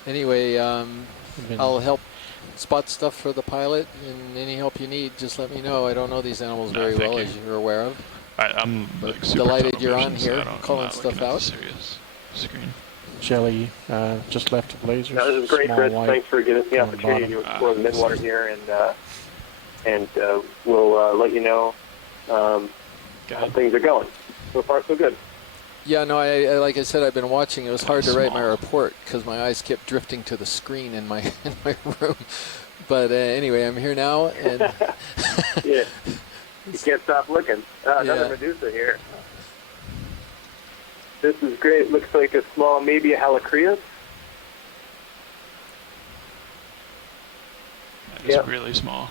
anyway, Been I'll help spot stuff for the pilot, and any help you need, just let me know. I don't know these animals very thank well, you. as you're aware of. I'm But like super delighted tunnel you're on vision, so here, I don't- calling I'm not stuff looking at the out. serious screen. Jelly just left of lasers. No, this is great, small Chris. white Thanks for giving us the on the opportunity to bottom. explore the Midwater here, and we'll let you know how things are going. So far, so good. Yeah, no, I like I said, I've been watching. It was hard to write my Small. report because my eyes kept drifting to the screen in my in my room. But anyway, I'm here now, and Yeah, you can't stop looking. Another Yeah. Medusa here. This is great. Looks like a small, maybe a Halacreus. That is Yep. really small.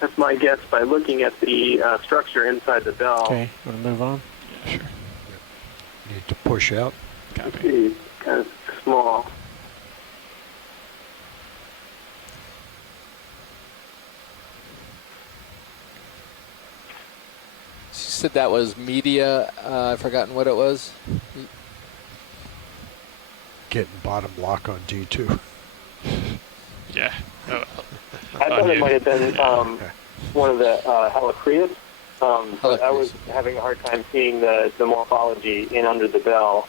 That's my guess by looking at the structure inside the bell. Okay, want to move on? Yeah, sure. Need to push out. Copy. It's kind of small. she said that was media. I've forgotten what it was. Getting bottom lock on D2. Yeah. Oh, I thought on it you. might have been one of the Halacreus, but I was having a hard time seeing the morphology in under the bell,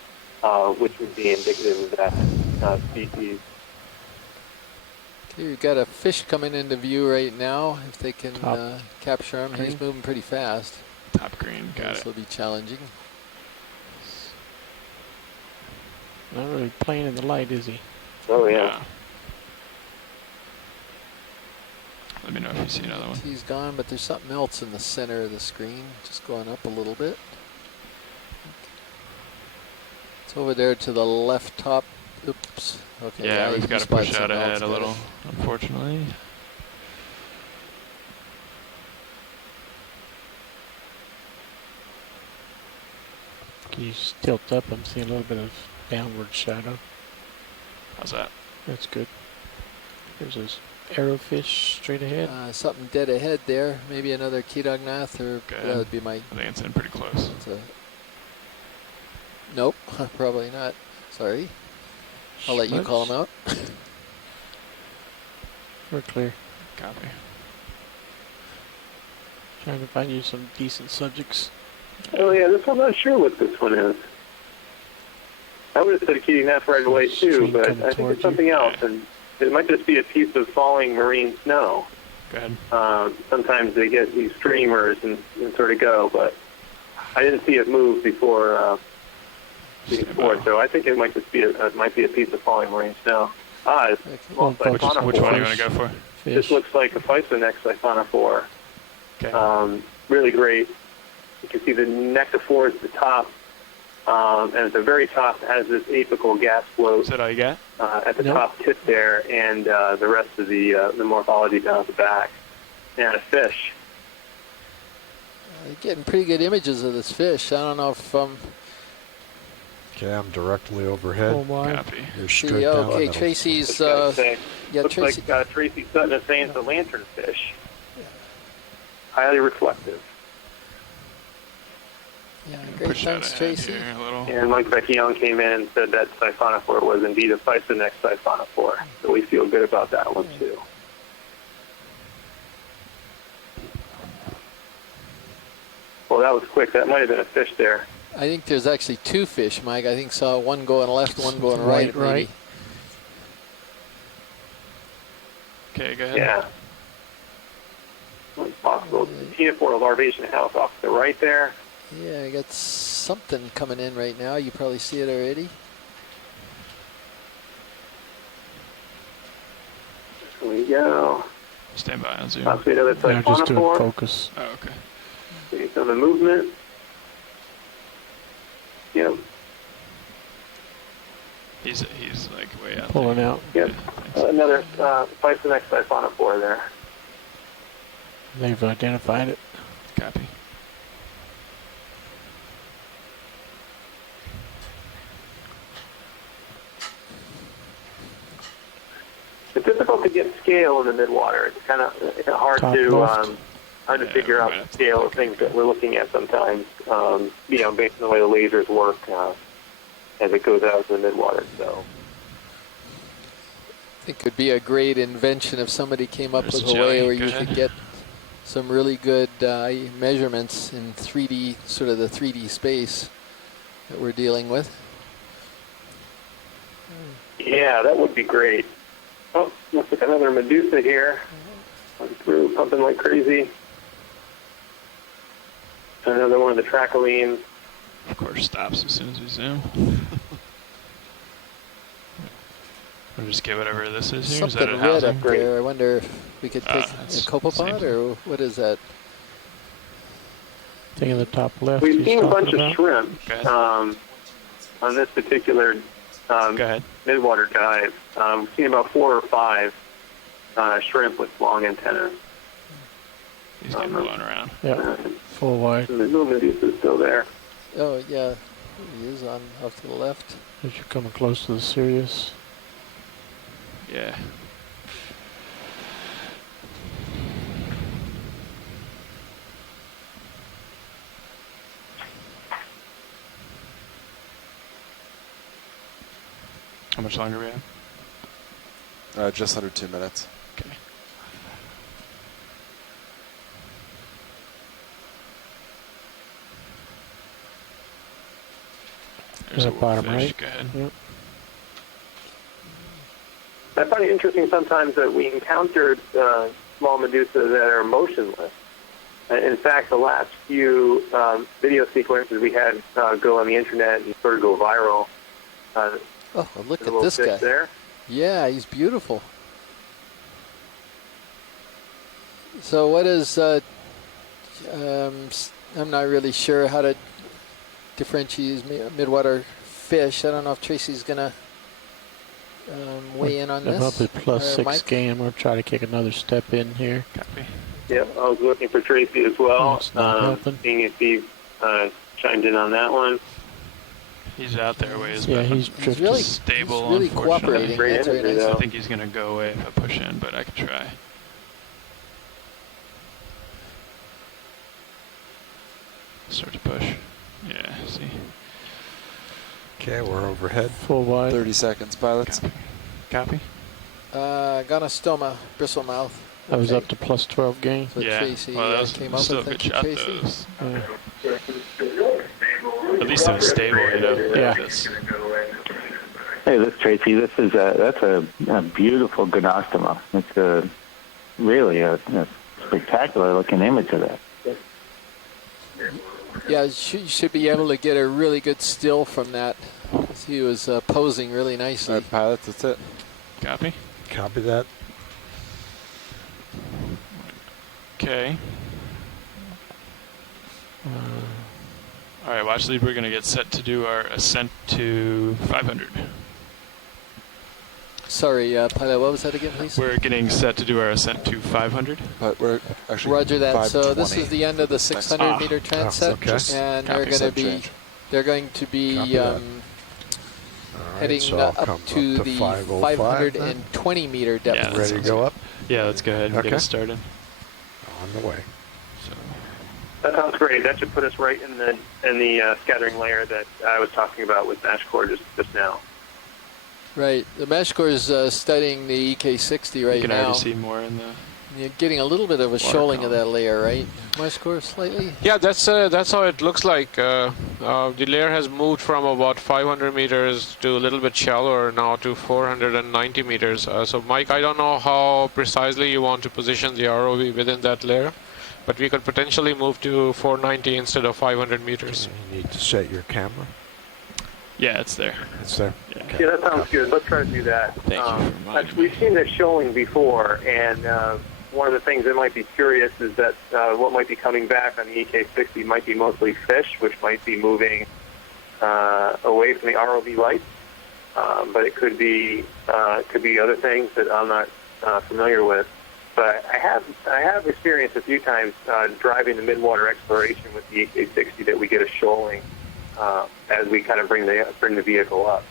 which would be indicative of that species. Okay, we've got a fish coming into view right now. If they can Top capture him, he's green. moving pretty fast. Top green. Got This it. will be challenging. Not really playing in the light, is he? Oh yeah. Let me know if you see another one. He's gone, but there's something else in the center of the screen, just going up a little bit. It's over there to the left top. Oops. Okay. Yeah, he we've got to spotted push out something ahead else, a got little, it. unfortunately. Can you tilt up? I'm seeing a little bit of downward shadow. How's that? That's good. There's this arrowfish straight ahead. Something dead ahead there. Maybe another Kedognath, or Good. that would be my. I think it's in pretty close. Nope, probably not. Sorry. I'll let you call him out. We're clear. Copy. Trying to find you some decent subjects. Oh yeah, I'm not sure what this one is. I would have said Kedognath right away too, Stream but coming I think towards it's something you. else, and it might just be a piece of falling marine snow. Go ahead. Sometimes they get these streamers and sort of go, but I didn't see it move before. So I think it might just be a piece of falling marine snow. It's almost Well, like Which one do you want to go for? This Fish. looks like a Physonex siphonophore. Okay. Really great. You can see the nectophore at the top, and at the very top it has this apical gas float Is that all you got? at the Nope. top tip there, and the rest of the morphology down at the back. And a fish. Getting pretty good images of this fish. I don't know if Okay, I'm directly overhead. Oh my. Copy. You're see. straight down the Okay, middle. Tracy's. Just gotta say, Yeah, looks Tracy. like Tracy Sutton is saying it's a lanternfish. Highly reflective. Yeah, great. Push out Thanks, ahead Tracy. here a little. And Mike Vecchione came in and said that siphonophore was indeed a Physonex siphonophore. So we feel good about that one too. Well, that was quick. That might have been a fish there. I think there's actually two fish, Mike. I think saw one going left, one going right. Right. maybe. Okay, go ahead. Yeah. It's possible. Ctenophore larvation house off to the right there. Yeah, I got something coming in right now. You probably see it already. There we go. Stand by on Zoom. Possibly another Yeah, just doing siphonophore. focus. Oh, okay. See some of the movement. Yep. He's like way out Pulling there. out. Yep. Yeah, thanks. Another Physonex siphonophore there. They've identified it. Copy. It's difficult to get scale in the midwater. It's kind of hard Top to left. trying to figure out the scale of things that we're looking at sometimes, you know, based on the way the lasers work as it goes out to the midwater. So I think it would be a great invention if somebody came up There's with a Joey. way where Go you ahead. could get some really good measurements in 3D, sort of the 3D space that we're dealing with. yeah, that would be great. Oh, looks like another Medusa here. Going through, pumping like crazy. Another one of the Tracholines. Of course, stops as soon as we zoom. We'll just get whatever this is here. Something Is that a red housing? up there. I wonder if we could take a that's copepod, same. or what is that? Thing in the top left. We've he's seen a bunch talking of about. shrimp Go ahead. on this particular Go ahead. midwater dive. We've seen about 4 or 5 shrimp with long antennas. He's getting blown around. Yeah, full wide. The little Medusa is still there. Oh yeah, he is on off to the left. As you're coming close to the Sirius. Yeah. How much longer we have? Just under 2 minutes. Okay. There's The a bottom wolffish. right. Go ahead. Yep. I find it interesting sometimes that we encountered small Medusa that are motionless. In fact, the last few video sequences we had go on the internet and sort of go viral. Oh, look the at little this fish guy. there. Yeah, he's beautiful. So what is, I'm not really sure how to differentiate midwater fish. I don't know if Tracy's going to weigh in on They're this. probably plus Or 6 Mike? game. We'll try to kick another step in here. Copy. Yeah, I was looking for Tracy as well, It's not helping. seeing if he chimed in on that one. He's out there ways, Yeah, but he's He's drifting. really, stable, he's really unfortunately. cooperating. Great That's very energy, nice. though. I think he's going to go away if I push in, but I could try. Start to push. Yeah, see. Okay, we're overhead. Full wide. 30 seconds, pilots. Copy. Copy? Gonostoma, bristlemouth. I was Okay. up to plus 12 game. So Yeah. Tracy Well, that was came up still a with. good Thank you, shot, Tracy. though. Yeah. At least it was stable, you know? Yeah. That's- Hey, this is Tracy. That's a beautiful Gonostoma. It's really a spectacular looking image of that. Yeah, you should be able to get a really good still from that. He was posing really All nicely. right, pilots, that's it. Copy? Copy that. Okay. All right, watch lead. We're going to get set to do our ascent to 500. Sorry, pilot, what was that again, please? We're getting set to do our ascent to 500. But we're actually Roger that. So this 520 is the end of the for this next 600 one. meter transect, okay. and Copy. they're going to Sub be change. Copy that. All right, heading so I'll up come to the 505 then. 520 meter depth. Yeah, Ready to go up? Yeah, let's go ahead and get Okay. it started. On the way. So, That sounds great. That should put us right in the scattering layer that I was talking about with Mesh Core just now. Right. The mesh core is studying the EK60 you right can now. already see more in the... You're getting a little bit of a shoaling of column. that layer, right? Mesh core slightly? Yeah, that's how it looks like. The layer has moved from about 500 meters to a little bit shallower now to 490 meters. So Mike, I don't know how precisely you want to position the ROV within that layer, but we could potentially move to 490 instead of 500 meters. You need to set your camera. Yeah, it's there. It's there. Yeah. Okay. Yeah, that sounds good. Let's try to do that. Thank you for reminding We've seen this showing before, and one of the things that might be curious is that what might be coming back on the EK60 might be mostly fish, which might be moving away from the ROV lights, but it could be other things that I'm not familiar with. But I have experienced a few times driving the midwater exploration with the EK60 that we get a shoaling as we kind of bring the vehicle up.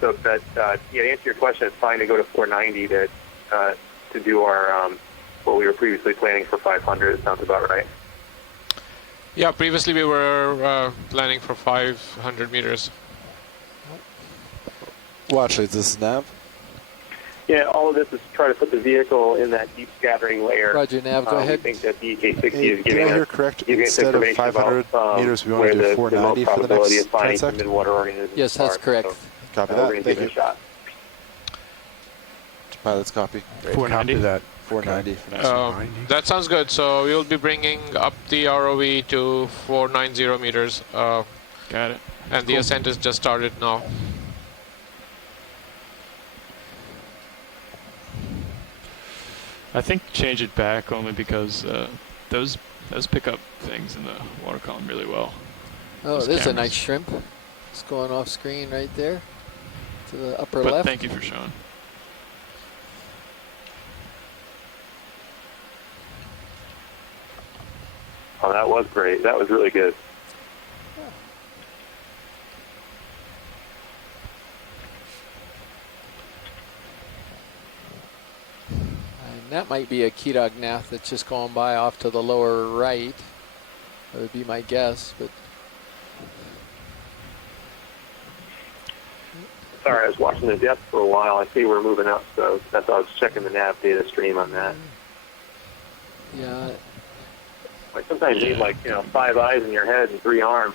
So that to answer your question, it's fine to go to 490 to do our what we were previously planning for 500. It sounds about right. Yeah, previously we were planning for 500 meters. Well, actually, is this nav? Yeah, all of this is to try to put the vehicle in that deep scattering layer. Roger, Nav, go ahead. We think that the EK60 Hey, is did giving I hear us correct? giving us Instead of information 500 about, meters, we want where to do the 490 most for the probability next of finding some transect? midwater organisms. Yes, that's are. correct. Copy We're that. going to Thank give it you. a shot. Pilot's copy. Copy 490. that. 490 for next. 90. That sounds good. So we'll be bringing up the ROV to 490 meters. Got it. And the ascent is just started now. I think change it back only because those pick up things in the water column really well. Oh, Those there's a cameras. nice shrimp. It's going off screen right there to the upper But left. thank you for showing. Oh, that was great. That was really good. And that might be a Kedog Nath that's just going by off to the lower right. That would be my guess, but Sorry, I was watching the depth for a while. I see we're moving up, so that's why I was checking the nav data stream on that. yeah, Like sometimes you need 5 eyes in your head and 3 arms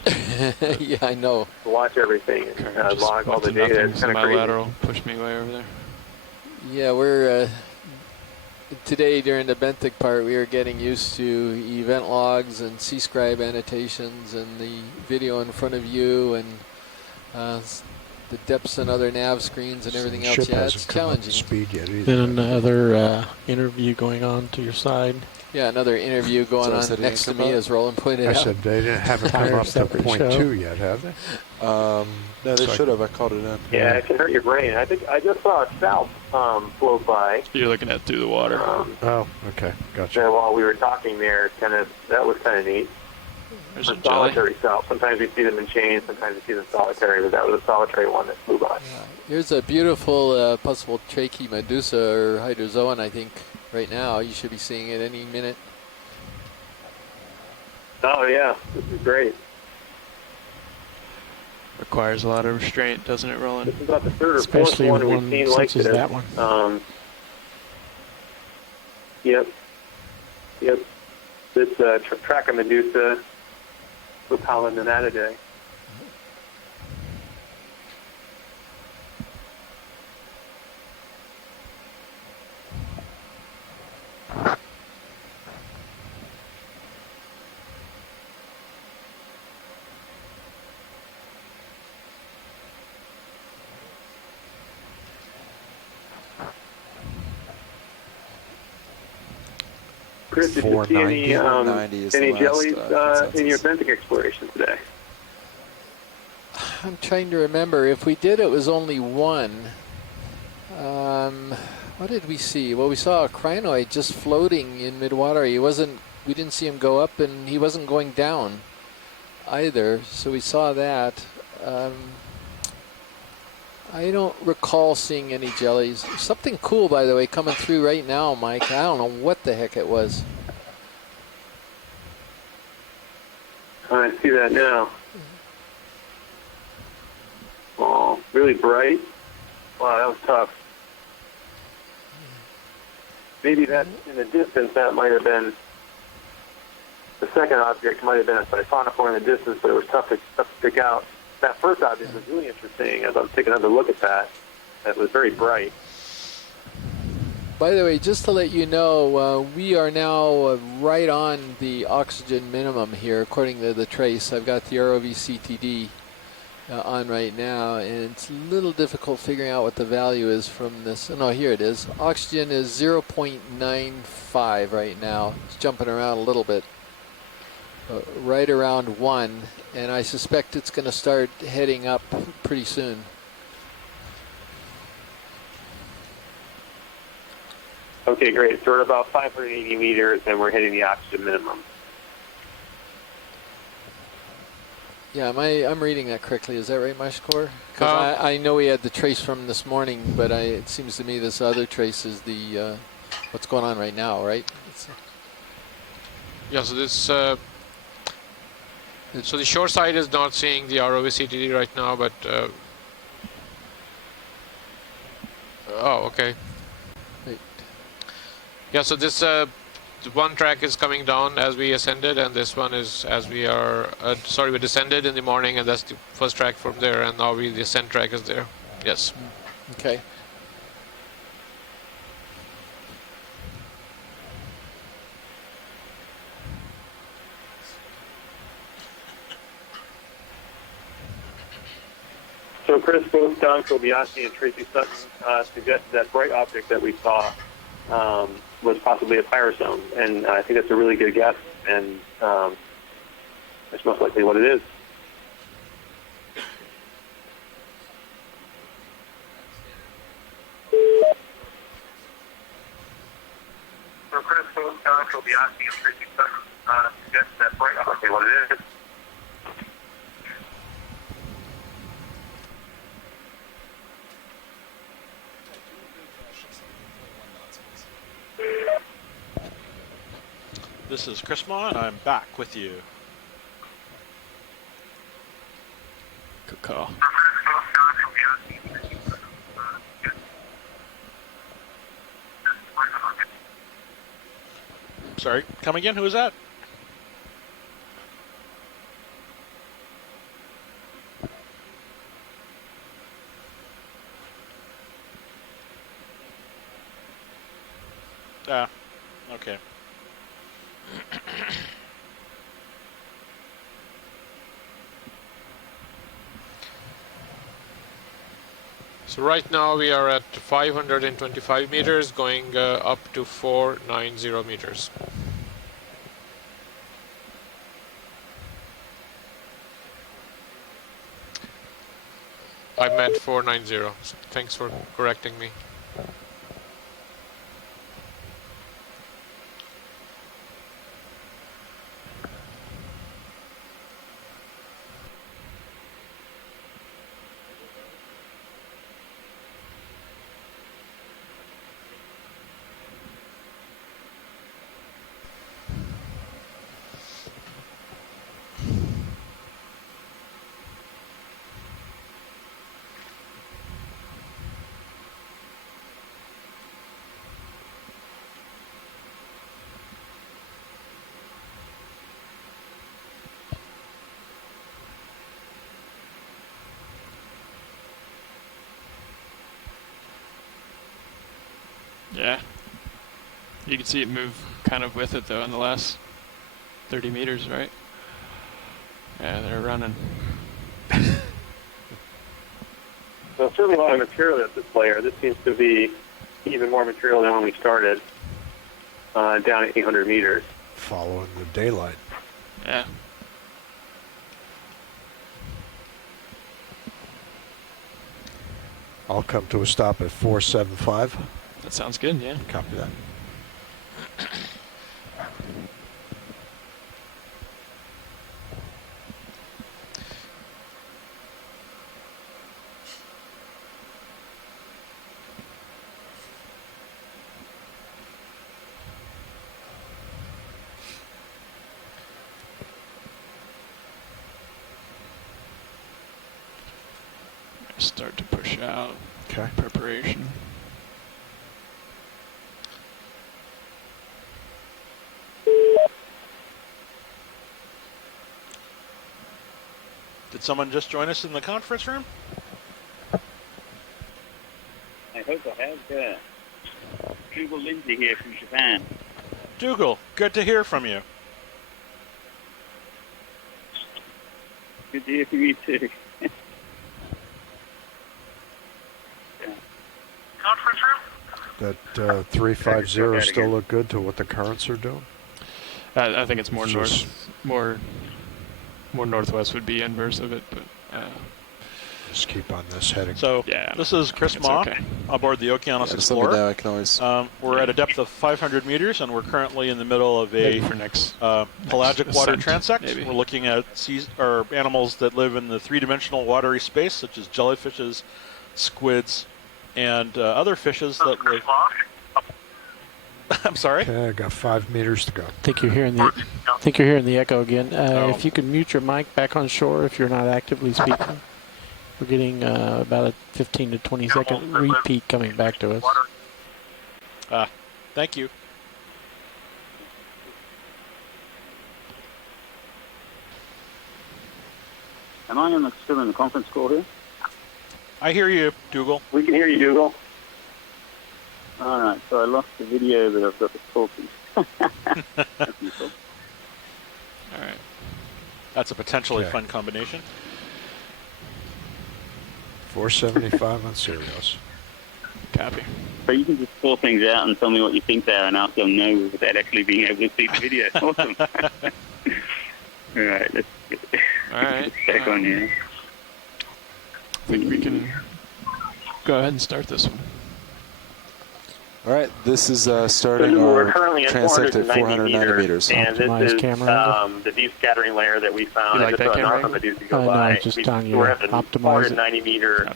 yeah, I know. to watch everything and Just log all went the to data. nothing, It's so kind of my crazy. lateral pushed me way over there. Yeah, we're today during the benthic part, we are getting used to event logs and C-scribe annotations and the video in front of you and the depths and other nav screens and everything else. Ship Yeah, hasn't it's come up to challenging. speed yet either. Then another interview going on to your side. Yeah, another interview going So on said it next to didn't come me, up? as Roland pointed I out. said they haven't come Entire up to separate point show. 2 yet, have they? No, they Sorry. should have. I called it in. Yeah, it can hurt your brain. I think I just saw a south float by You're looking at through the water. Oh, okay. Gotcha. there while we were talking there. That was kind of neat. There's a A jelly. solitary south. Sometimes we see them in chains. Sometimes we see them solitary. But that was a solitary one that flew by. Here's a beautiful possible trachea medusa or hydrozoan, I think, right now. You should be seeing it any minute. Oh yeah, this is great. Requires a lot of restraint, doesn't it, Roland? This is about the third or fourth Especially one we've one seen like such as this. that one. Yep. This Trachomedusa Lupalininatidae. Chris, did you see 490 is the any last, jellies in your consensus. benthic exploration today? I'm trying to remember. If we did, it was only one. What did we see? Well, we saw a crinoid just floating in midwater. We didn't see him go up, and he wasn't going down either. So we saw that. I don't recall seeing any jellies. Something cool, by the way, coming through right now, Mike. I don't know what the heck it was. I see that now. Oh, really bright. Wow, that was tough. Maybe that in the distance, that might have been the second object. Might have been a siphonophore in the distance, but it was tough to pick out. That first object was really interesting. As I was taking another look at that, it was very bright. By the way, just to let you know, we are now right on the oxygen minimum here, according to the trace. I've got the ROV CTD on right now, and it's a little difficult figuring out what the value is from this. No, here it is. Oxygen is 0.95 right now. It's jumping around a little bit. Right around 1, and I suspect it's going to start heading up pretty soon. Okay, great. So we're at about 580 meters, and we're hitting the oxygen minimum. Yeah, I'm reading that correctly. Is that right, Mashkor? Because I know we had the trace from this morning, but it seems to me this other trace is the what's going on right now, right? Yeah, so this, so the shore side is not seeing the ROV CTD right now, but, oh, okay. Right. Yeah, so this, one track is coming down as we ascended, and this one is as we are, sorry, we descended in the morning, and that's the first track from there, and now the ascent track is there. Yes. Okay. So Chris, both Don Kobayashi and Tracy Sutton suggested that bright object that we saw was possibly a pyrosome, and I think that's a really good guess, and that's most likely what it is. So Chris, both Don Kobayashi and Tracy Sutton suggested that bright object what it is. This is Chris Ma, and I'm back with you. Good call. Sorry, come again? Who is that? Ah, okay. So right now we are at 525 meters, going up to 490 meters. I meant 490, so thanks for correcting me. Yeah. You can see it move kind of with it though in the last 30 meters, right? Yeah, they're running. So certainly a lot of material at this layer. This seems to be even more material than when we started, down at 800 meters. Following the daylight. Yeah. I'll come to a stop at 475. That sounds good, yeah. Copy that. Start to push out. Okay. Preparation. Did someone just join us in the conference room? I hope I have. Dougal Lindsay here from Japan. Dougal, good to hear from you. Good to hear from you too. Conference room? That 350 still look good to what the currents are doing? I think it's more It's north, just- more northwest would be inverse of it, but Just keep on this heading. So yeah, this is Chris it's Ma okay. aboard the Okeanos Just let me know. Explorer. I can always. We're at a depth of 500 meters, and we're currently in the middle of Maybe a for next pelagic water ascent, transect. maybe. We're looking at seas or animals that live in the three-dimensional watery space, such as jellyfishes, squids, and other fishes that live. I'm sorry. Okay, I got 5 meters to go. I think you're hearing the echo again. Oh. If you could mute your mic back on shore if you're not actively speaking. We're getting about a 15 to 20 second repeat coming back to us. Thank you. Am I still in the conference call here? I hear you, Dougal. We can hear you, Dougal. All right, so I lost the video, but I've got the talking. That's useful. All right. That's a potentially Okay. fun combination. 475 on Sirius. Copy. So you can just pull things out and tell me what you think they are, and I'll still know without actually being able to see the video. Awesome. All right, let's All right. back on here. I think we can go ahead and start this one. All right, this is starting We're our currently at transect at 490 meters. and Optimized this is camera angle. the deep scattering layer that we found. You like I just that saw an camera ARPA Medusa go no, by. just telling you We're to at the optimize it. 490 meter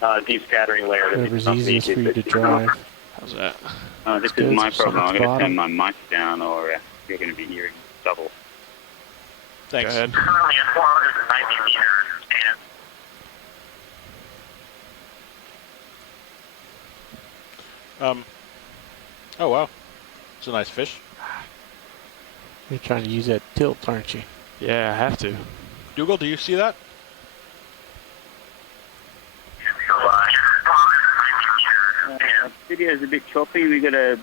Copy. deep scattering layer. That Whatever's we easiest for you to drive. How's that? This good. is my So problem. much I'm going to bottom. turn my mic down, or you're going to be hearing double. Thanks. Go ahead. Currently at 490 meters and Oh, wow. It's a nice fish. You're trying to use that tilt, aren't you? Yeah, I have to. Dougal, do you see that? Video is a bit choppy. We got a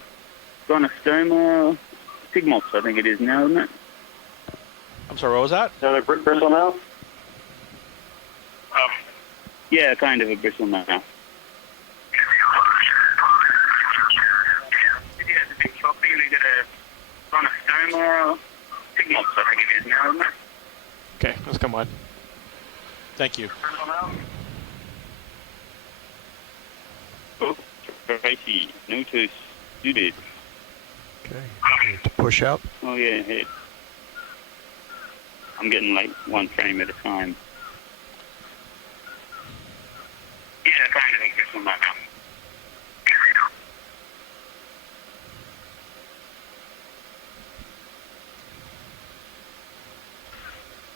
gonostoma sigmops, I think it is now, isn't it? I'm sorry, what was that? another bristle now. Yeah, kind of a bristle mouth. Video is a bit choppy. We got a gonostoma sigmops, I think it is now, isn't it? Okay, let's come on. Thank you. Oh, Tracy, notice you did. Okay, need to push out. Oh yeah, head. I'm getting like one frame at a time. Yeah, kind of a bristle mouth.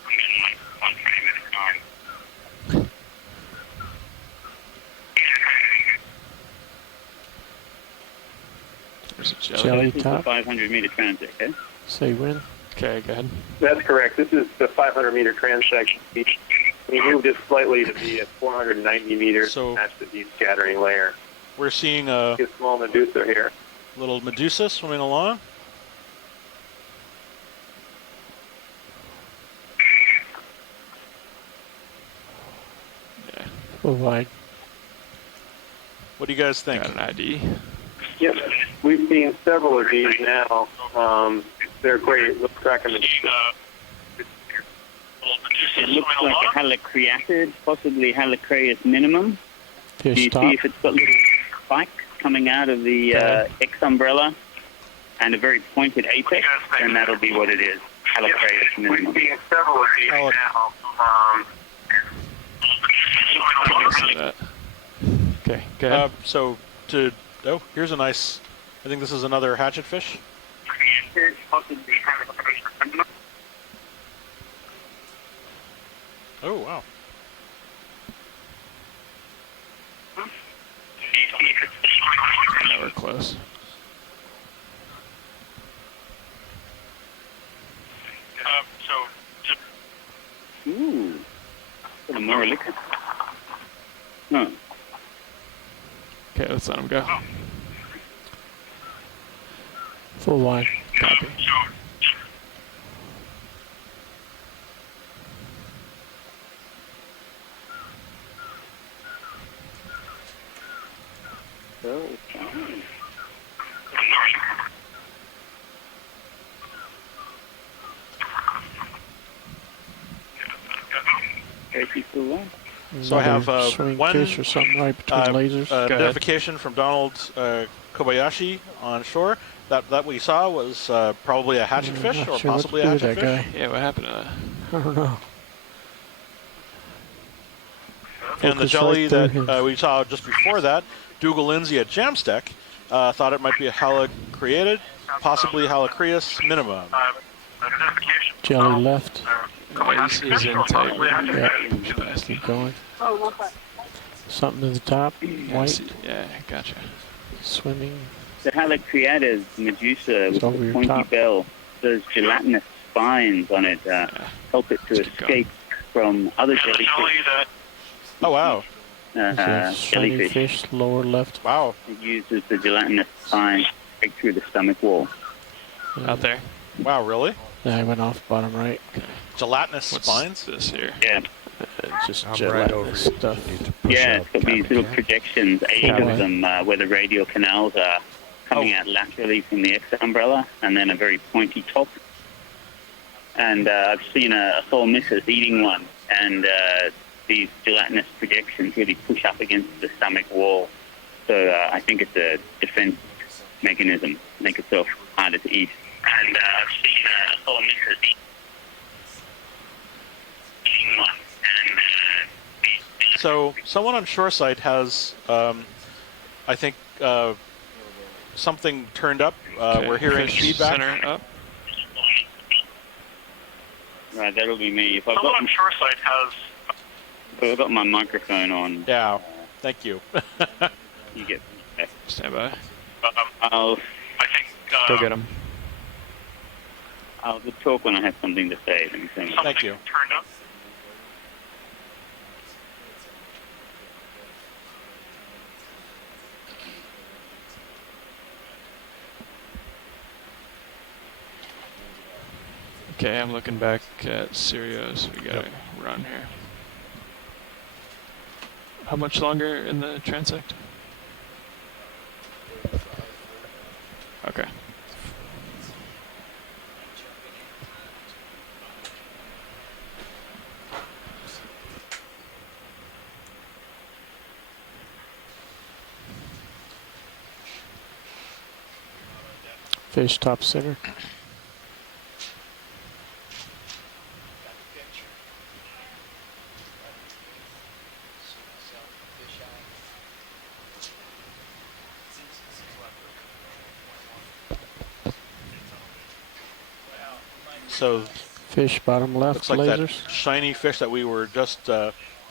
I'm getting like one frame at a time. There's a jelly. Jelly This is the top. 500 meter transit, okay? Say when. Okay, go ahead. That's correct. This is the 500 meter transect. We moved it slightly to be at 490 meters So- to match the deep scattering layer. We're seeing a A small Medusa here. little Medusa swimming along. Yeah, Full wide. What do you guys think? got an ID. Yep. We've seen several of these now. They're great. Let's track them. It looks like a halicreatid, possibly Halicreus minimum. Do Fish you top. see if it's got little spikes coming out of the X umbrella and a very pointed apex? And that'll be what it is. Halicreus minimum. We've seen several of these Oh, now. See that. Okay, go ahead. Here's a nice, I think this is another hatchet fish. Oh, wow. Now we're close. Ooh. A more liquid. Huh. Okay, let's let him go. Full wide. Copy. So, fine. Okay, still on. So I have Another swimming one fish or something right between lasers. ahead. notification from Donald Kobayashi on shore. That we saw was probably a hatchet I'm fish not or sure what possibly to a do with hatchet that fish. guy. Yeah, what happened to that? I don't know. And the Focus jelly right through that him. we saw just before that, Dougal Lindsay at Jamstack, Thought it might be a halocreatid, possibly Halocreus minimum. Jelly left. This is in tight. Yep. Keep going. Something to the top. White. Yeah, gotcha. Swimming. The Halocreatid Medusa with over the your pointy top. bell, those gelatinous spines on it help it to Just keep escape from other jellyfish. Oh, wow. There's a shiny Jellyfish. fish, lower left. Wow. It uses the gelatinous spines right through the stomach wall. Out there. Wow, really? Yeah, I went off bottom right. Gelatinous What's spines? this here? Yeah, Just I'm right gelatinous over you. stuff. Need to push yeah, out it's got these little projections, 8 Yeah. of them, where the radial canals are coming out laterally from the X umbrella, and then a very pointy top. And I've seen a Solmissus eating one, and these gelatinous projections really push up against the stomach wall. So I think it's a defense mechanism, make itself harder to eat. And I've seen a Solmissus eating one, and So someone on shoreside has, I think, something turned up. We're hearing Fish feedback. Center up. right, that'll be me. If I've got shoreside has. I've got my microphone on. Yeah, thank you. You get back. Stand by. I'll Go get him. I'll just talk when I have something to say. Let me say my- Thank you. Turned up. Okay, I'm looking back at Syrio, so we gotta run here. How much longer in the transect? Okay. Fish top center. So Fish bottom left. looks like that Lasers. shiny fish that we were just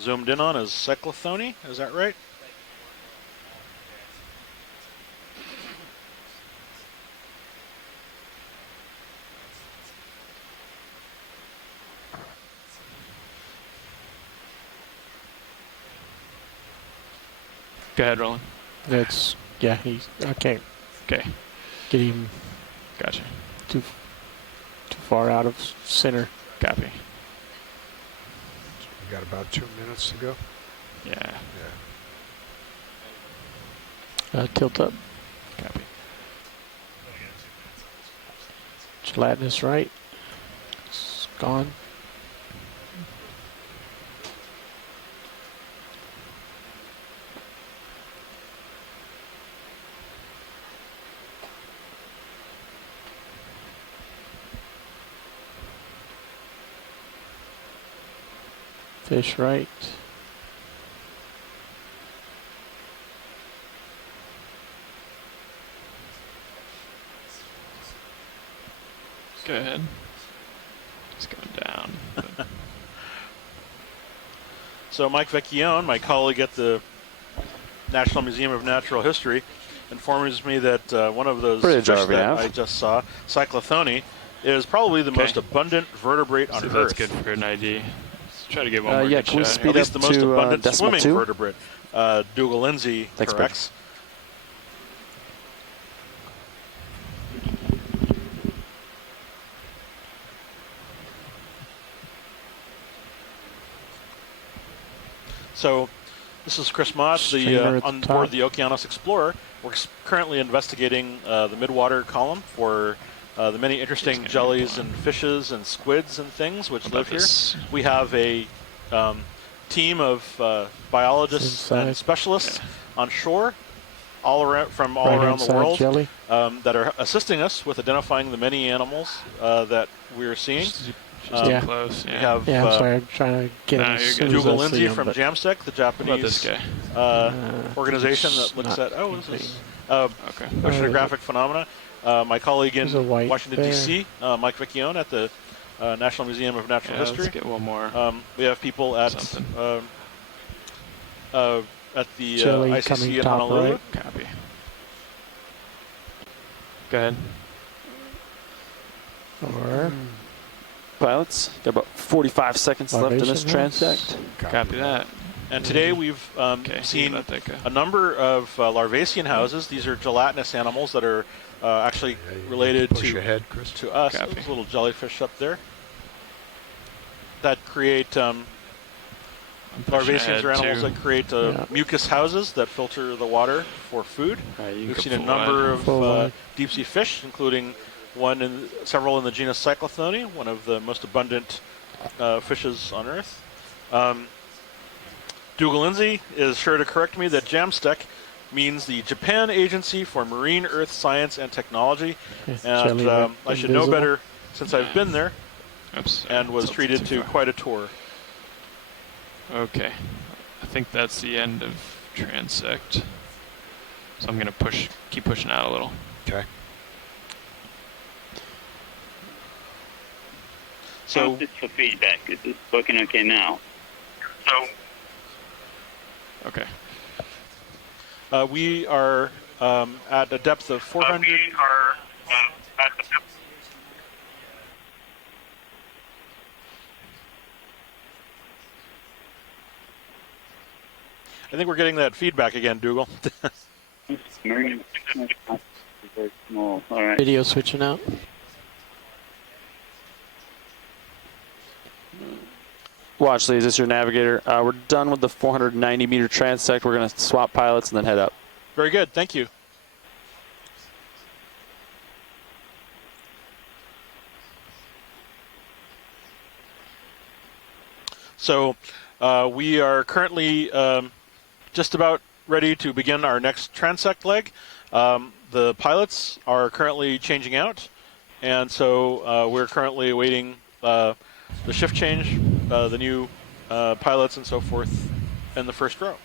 zoomed in on is Cyclothone. Is that right? Go ahead, Roland. That's he's I can't Okay, get him gotcha. too far out of center. Copy. We got about 2 minutes to go. Yeah, Yeah. Tilt up. copy. Gelatinous right. It's gone. Fish right. Go ahead. Just going down. but- So Mike Vecchione, my colleague at the National Museum of Natural History, informs me that one of those Bridge fish RVF. that I just saw, Cyclothone, is probably the Okay. most abundant vertebrate on See if Earth. that's good for an ID. Let's try to get one more yeah, good can we shot speed here. At least the up most to, abundant decimal swimming 2? vertebrate. Dougal Lindsay Thanks, corrects. So this is Chris Mott, Streamer at the on top. board the Okeanos Explorer. We're currently investigating the Midwater column for the many interesting gonna jellies be and fishes and squids and things which How live about here. this? We have a team of biologists and Inside. specialists on shore all around from all Right around the hand side world jelly. that are assisting us with identifying the many animals that we're seeing. Just Yeah. close. We Yeah. have Yeah, I'm sorry. I'm trying to get him Nah, as you're soon good. as Dougal I see Lindsay him, from but, Jamstec, the How about Japanese this guy? organization it's that looks not at, this is anything. Okay. oceanographic phenomena. My colleague in There's a white Washington, bear. D.C., Mike Vecchione at the National Museum of Natural Yeah, let's History. get one more. We have people at Something. at the Jelly ICC coming in top Honolulu. right. Copy. Go ahead. Or Pilots, got about 45 seconds left in this Larvation transect. Copy that. And today we've Okay. seen About that guy. a number of larvacean houses. These are gelatinous animals that are actually Yeah, you related push to ahead, Chris. to us. Copy. Those little jellyfish up there that create I'm pushing larvaceans ahead are animals to- that create Yeah. mucus houses that filter the water for food. you We've can seen a full number wide. Full of wide. deep sea fish, including several in the genus Cyclothone, one of the most abundant fishes on Earth. Dougal Lindsay is sure to correct me that JAMSTEC means the Japan Agency for Marine Earth Science and Technology, and Jelly went I should know invisible. better since I've been there Oops. and was Tilted treated too to far. quite a tour. Okay. I think that's the end of transect. So I'm gonna keep pushing out a little. Okay. So Just for feedback, is this working okay now? So Okay. we are at a depth of 400. I think we're getting that feedback again, Dougal. marine very small. All right. Video switching out. Watch, Lee, is this your navigator? We're done with the 490 meter transect. We're going to swap pilots and then head up. Very good, thank you. So we are currently just about ready to begin our next transect leg. The pilots are currently changing out, and so we're currently awaiting the shift change, the new pilots and so forth in the first row.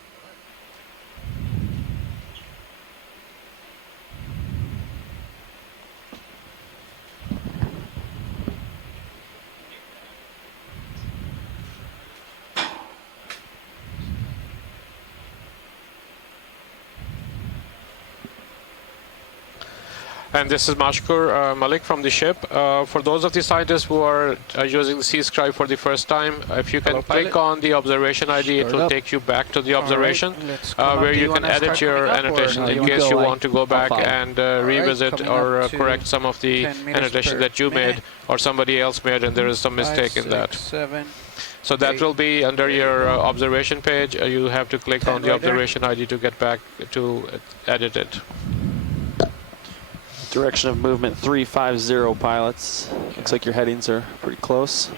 And this is Mashkur Malik from the ship. For those of the scientists who are using the Sea Scribe for the first time, if you can Hello, click pilot. on the observation ID, it Start will up. take you back to the observation, let's come up. where Do you you can wanna edit start your coming up, or annotations no, in you case go, you I- want to go back follow. and Alright, revisit coming or up to correct some of the 10 meters annotation per that you minute. made or somebody else made, and there is some mistake in that. 7. So that eight. will be under your observation page. You have to click 10 on the right there. observation ID to get back to edit it. Direction of movement 350 pilots. Looks like your headings are pretty close.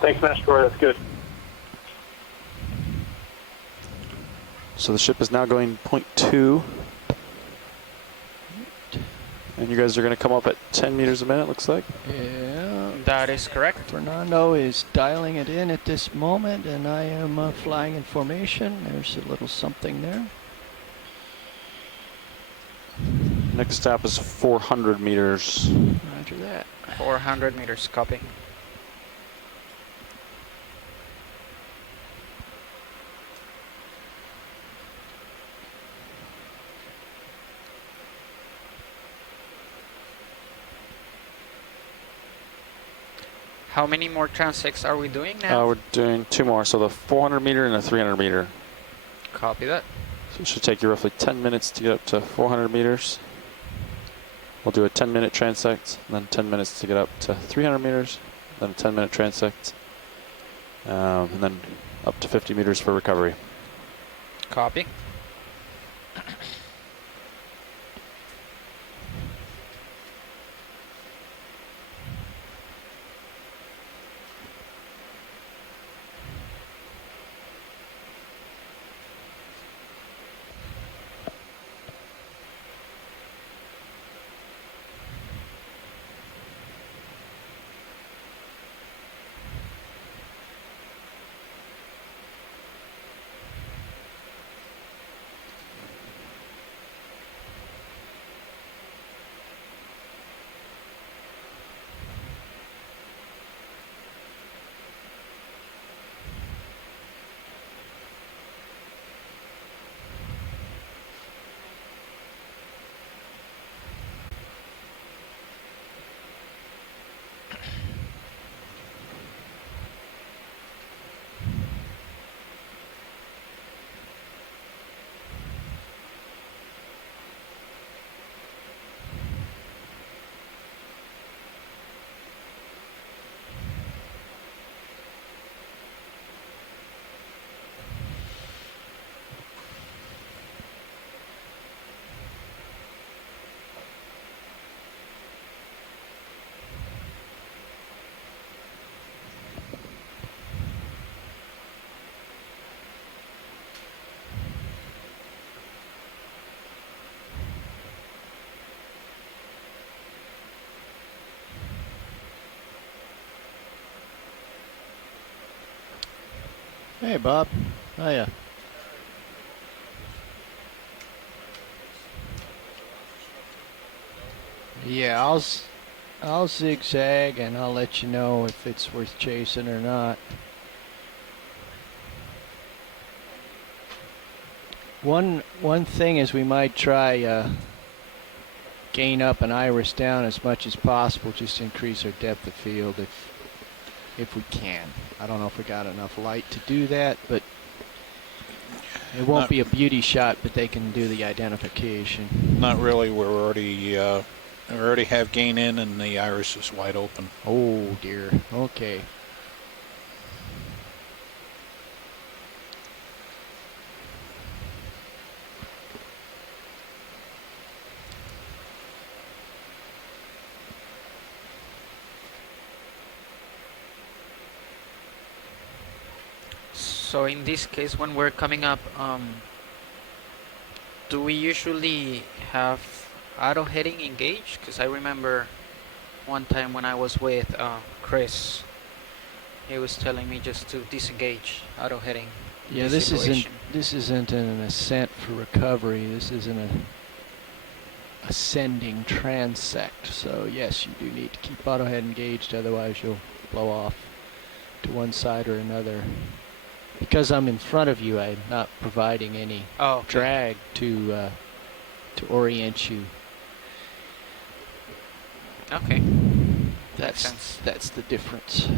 Thanks, Master. That's good. So the ship is now going 0.2. And you guys are going to come up at 10 meters a minute, looks like. Yeah. That is correct. Fernando is dialing it in at this moment, and I am flying in formation. There's a little something there. Next stop is 400 meters. Roger that. 400 meters, copy. How many more transects are we doing now? We're doing 2 more, so the 400 meter and the 300 meter. Copy that. So it should take you roughly 10 minutes to get up to 400 meters. We'll do a 10-minute transect, and then 10 minutes to get up to 300 meters, then a 10-minute transect, and then up to 50 meters for recovery. Copy. Hey, Bob. Hiya. Yeah, I'll zigzag and I'll let you know if it's worth chasing or not. One thing is we might try gain up and iris down as much as possible, just to increase our depth of field if we can. I don't know if we got enough light to do that, but it won't be a beauty shot, but they can do the identification. Not really. We already have gain in, and the iris is wide open. Oh dear. Okay. So in this case, when we're coming up, do we usually have auto heading engaged? Because I remember one time when I was with Chris, he was telling me just to disengage auto heading. Yeah, this isn't an ascent for recovery. This is an ascending transect. So yes, you do need to keep auto head engaged, otherwise you'll blow off to one side or another. Because I'm in front of you, I'm not providing any drag to orient you. Okay. That's the difference.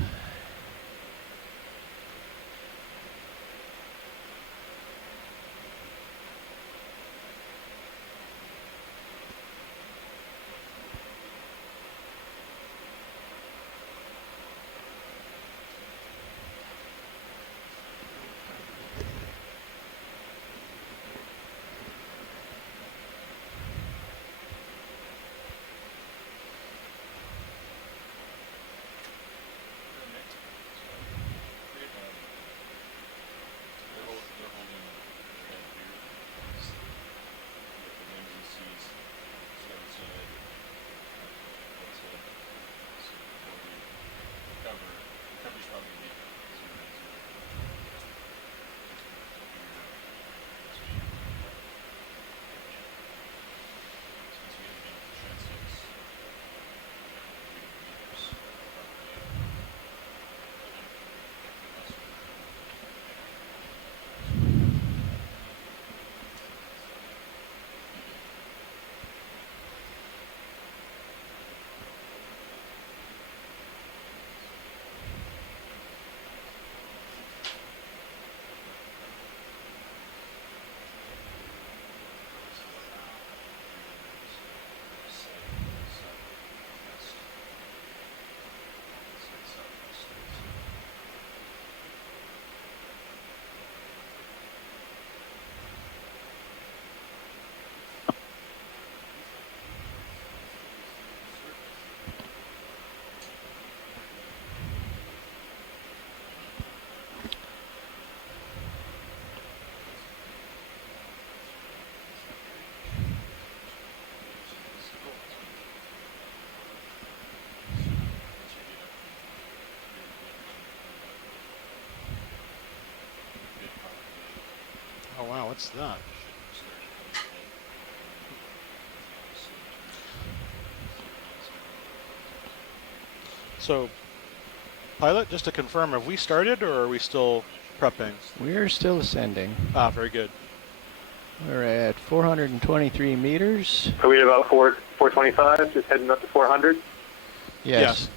Oh wow, what's that? So, pilot, just to confirm, have we started or are we still prepping? We're still ascending. Ah, very good. We're at 423 meters. Are we at about 425, just heading up to 400? Yes.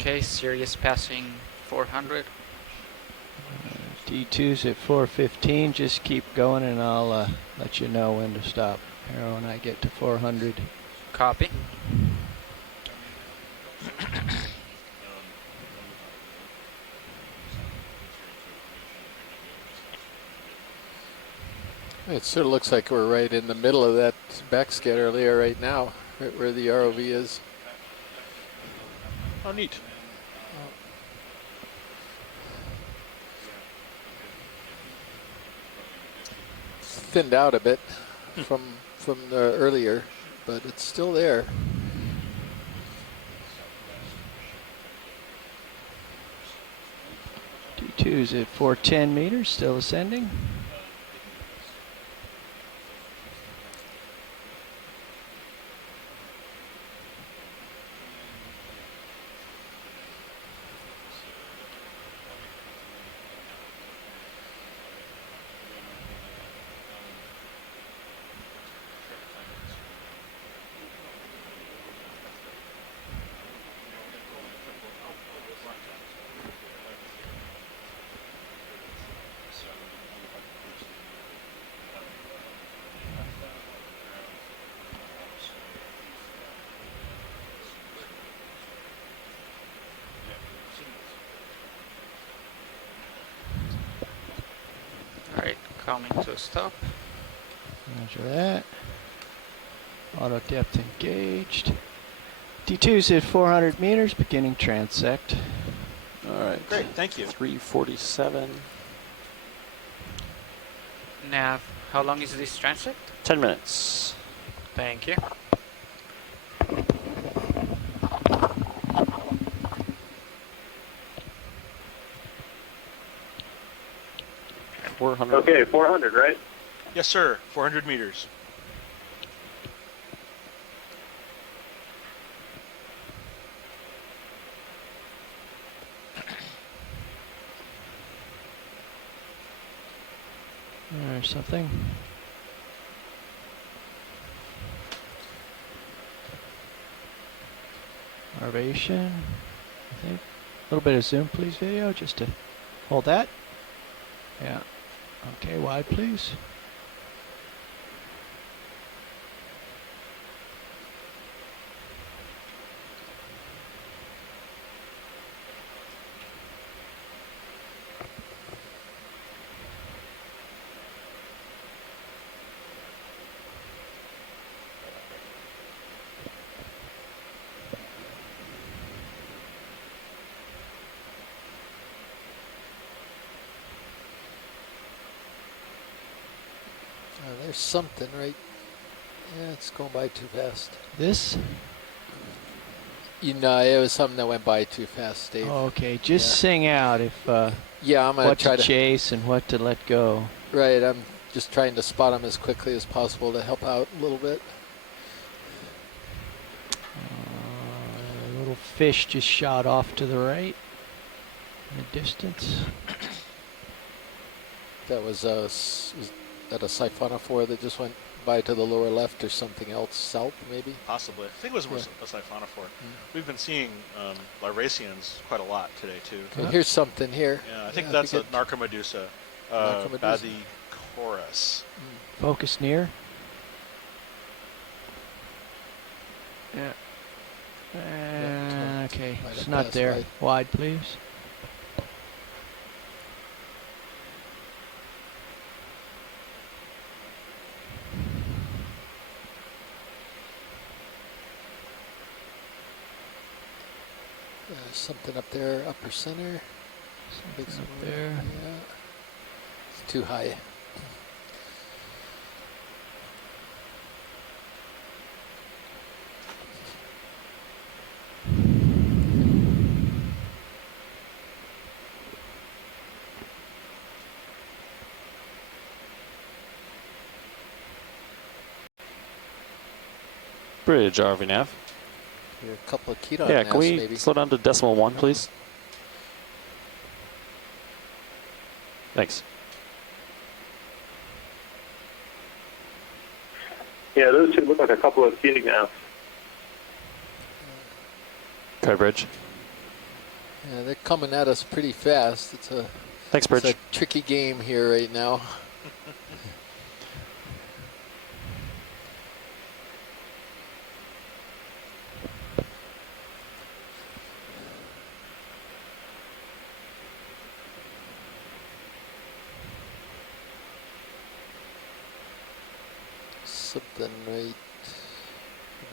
Okay, Sirius passing 400. D2's at 415. Just keep going and I'll let you know when to stop here when I get to 400. Copy. It sort of looks like we're right in the middle of that backskid earlier right now, right where the ROV is. Oh, neat. thinned out a bit from the earlier, but it's still there. D2's at 410 meters, still ascending. Alright, coming to a stop. Measure that. Auto depth engaged. D2's at 400 meters, beginning transect. All right. Great, thank you. 347. Nav, how long is this transect? 10 minutes. Thank you. Okay, 400, right? Yes, sir. 400 meters. There's something. Larvation, I think. A little bit of zoom, please, video, just to hold that. Yeah. Okay, wide, please. There's something right. Yeah, it's going by too fast. This? You know, it was something that went by too fast, Dave. Oh, okay, just sing out if yeah, I'm gonna what try to chase and what to let go. Right, I'm just trying to spot them as quickly as possible to help out a little bit. A little fish just shot off to the right in the distance. That was that a siphonophore that just went by to the lower left, or something else south, maybe? Possibly. I think it was a siphonophore. We've been seeing Lyraceans quite a lot today, too. Okay, here's something here. Yeah, I think that's a Narcomedusa. Bathychorus. Focus near. Yeah. Okay, it's not there. Wide, please. Something up there, upper center. Something up there. Yeah. It's too high. Bridge, RV Nav. A couple of keto Yeah, can we maybe. slow down to decimal 1, please? Thanks. Yeah, those two look like a couple of keto now. Okay, Bridge. Yeah, they're coming at us pretty fast. Thanks, Bridge. It's a tricky game here right now. Something right. I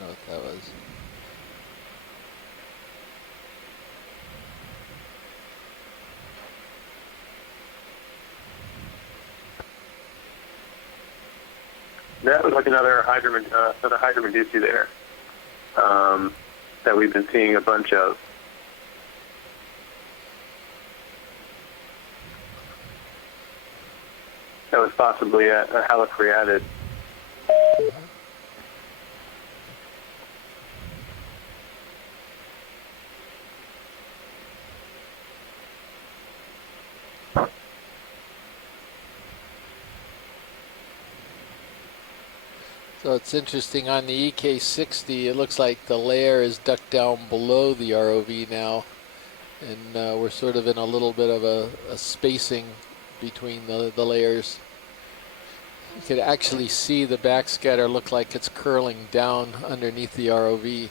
don't know what that was. that was like another hydromedusa there that we've been seeing a bunch of. That was possibly a halocreatid. So it's interesting, on the EK60, it looks like the layer is ducked down below the ROV now, and we're sort of in a little bit of a spacing between the layers. You could actually see the backscatter look like it's curling down underneath the ROV.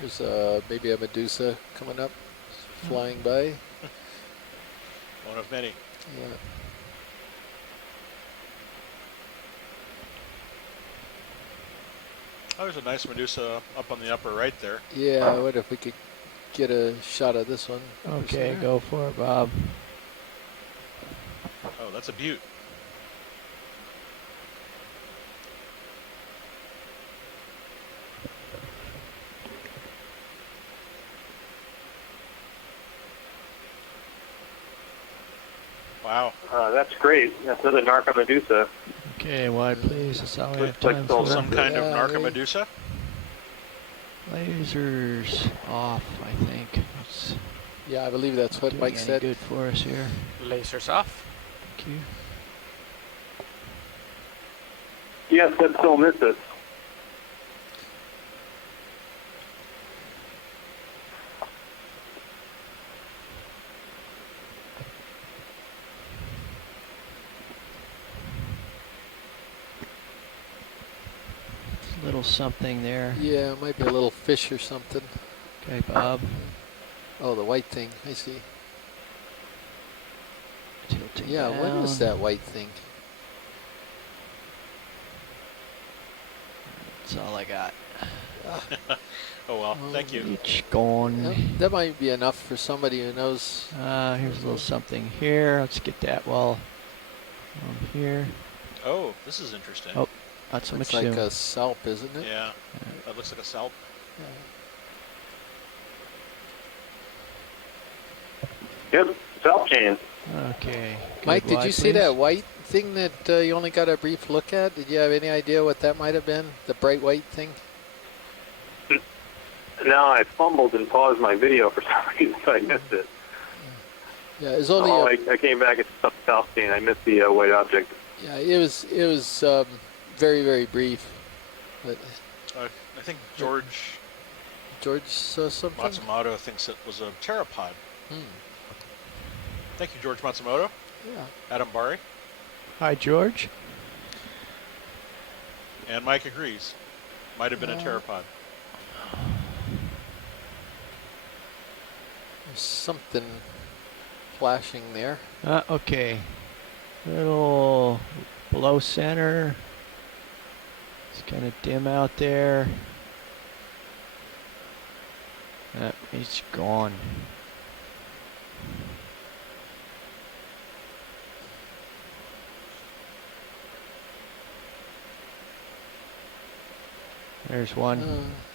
There's maybe a Medusa coming up, flying by. One of many. Yeah. Oh, there's a nice Medusa up on the upper right there. Yeah, I wonder if we could get a shot of this one. Okay, go for it, Bob. Oh, that's a beaut. Wow. That's great. That's another Narcomedusa. Okay, wide please. That's all we have Looks like time still for. some kind of Narcomedusa. Lasers off, I think. It's Yeah, I believe that's what doing Mike any said. good for us here. Lasers off. Thank you. Yes, that's still misses. Little something there. Yeah, it might be a little fish or something. Okay, Bob. Oh, the white thing. I see. Tilting Yeah, down. when was that white thing? That's all I got. Oh well, thank you. Each gone. Yep, that might be enough for somebody who knows. Here's a little something here. Let's get that while I'm here. Oh, this is interesting. Oh, not so Looks much like zoom. a salp, isn't it? Yeah, that looks like a salp. Yep, salp chain. Okay. Mike, good, did wide, you see please. that white thing that you only got a brief look at? Did you have any idea what that might have been? The bright white thing? No, I fumbled and paused my video for some reason, so I missed it. Yeah, it was only. I came back at the south chain. I missed the white object. Yeah, it was very, very brief. But I think George saw something. Matsumoto thinks it was a pteropod. Hmm. Thank you, George Matsumoto. Yeah. Adam Bari. Hi, George. And Mike agrees. Might have been a pteropod. There's something flashing there. Okay. Little below center. It's kind of dim out there. It's gone. There's one.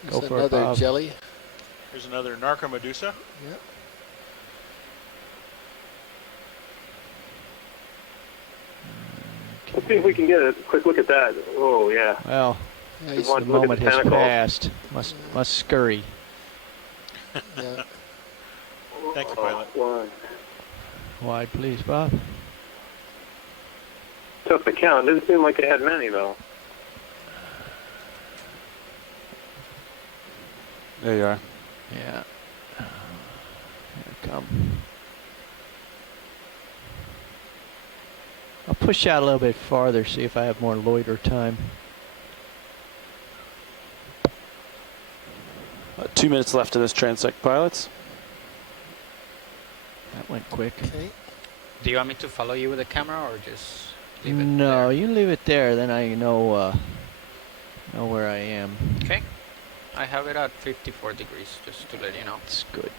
Go There's for it, another Bob. jelly. Here's another Narcomedusa. Yep. Let's see if we can get a quick look at that. Oh, yeah. Well, Yeah, Just he's- want the to look at moment the has tentacles. passed. Must scurry. yeah. Thank you, pilot. Wide, please, Bob. Tough to count. Doesn't seem like they had many, though. There you are. Yeah. Here it come. I'll push out a little bit farther, see if I have more loiter time. 2 minutes left in this transect, pilots. That went quick. Okay. Do you want me to follow you with the camera or just leave it No, there? you leave it there, then I know where I am. Okay. I have it at 54 degrees, just to let you know. It's good.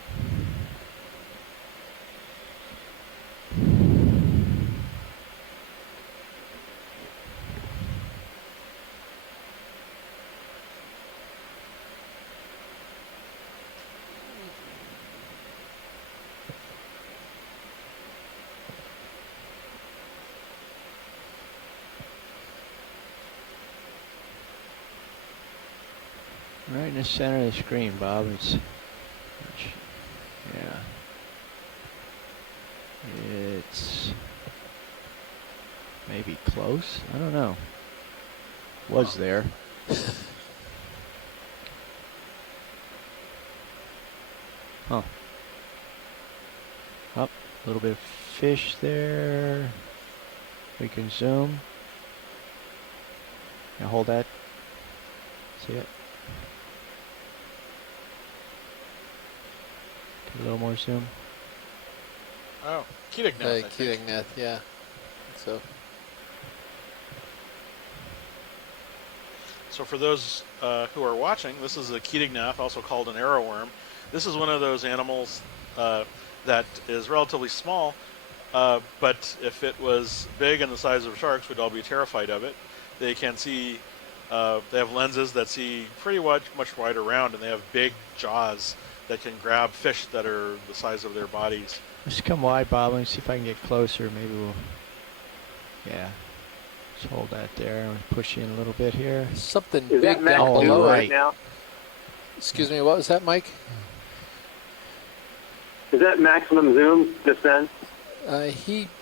Right in the center of the screen, Bob. Yeah. It's maybe close. I don't know. Was there? Huh. Up, a little bit of fish there. We can zoom. Now hold that. See it? Get a little more zoom. Oh, Keatingnath. Keatingnath, yeah. So. So for those who are watching, this is a Keatingnath, also called an arrowworm. This is one of those animals that is relatively small, but if it was big and the size of sharks, we'd all be terrified of it. They can see, they have lenses that see pretty much wide around, and they have big jaws that can grab fish that are the size of their bodies. Let's come wide, Bob. Let me see if I can get closer. Maybe we'll... Yeah. Just hold that there and push in a little bit here. Something Is big that Max down zoom below right now? Excuse me, what was that, Mike? Is that maximum zoom just then?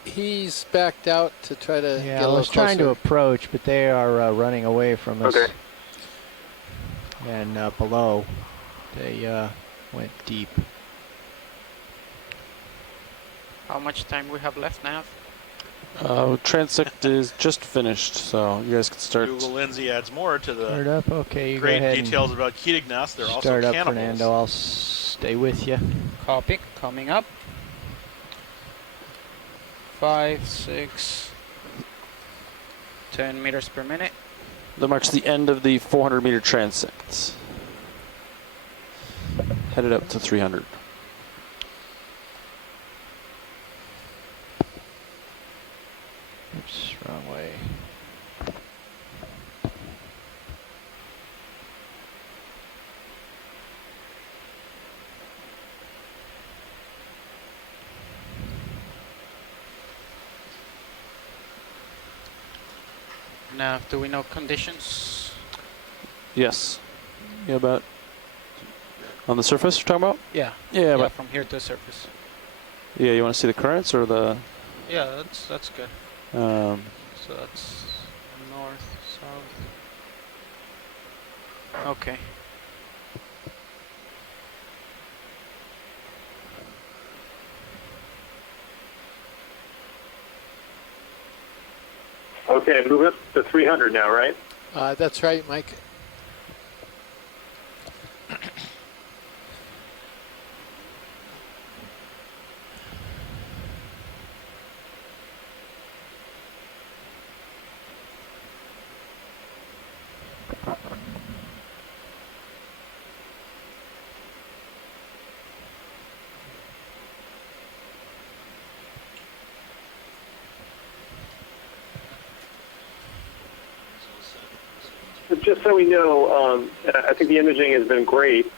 He's backed out to try to Yeah, get a I little was trying to closer. approach, but they are running away from us. Okay. And below, they went deep. How much time we have left now? Transect is just finished, so you guys can start. Google Lindsay adds more to the Start up, okay. You great go ahead details about Keatingnaths. They're also start up, cannibals. Fernando. I'll stay with you. Copy. Coming up. 5, 6, 10 meters per minute. That marks the end of the 400-meter transect. Headed up to 300. Oops, wrong way. Now, do we know conditions? Yes. Yeah, about on the surface you're talking about? Yeah. Yeah, but from here to the surface. yeah, you want to see the currents or the? Yeah, that's good. Um, So that's north, south. Okay. Okay, move up to 300 now, right? That's right, Mike. Just so we know, I think the imaging has been great.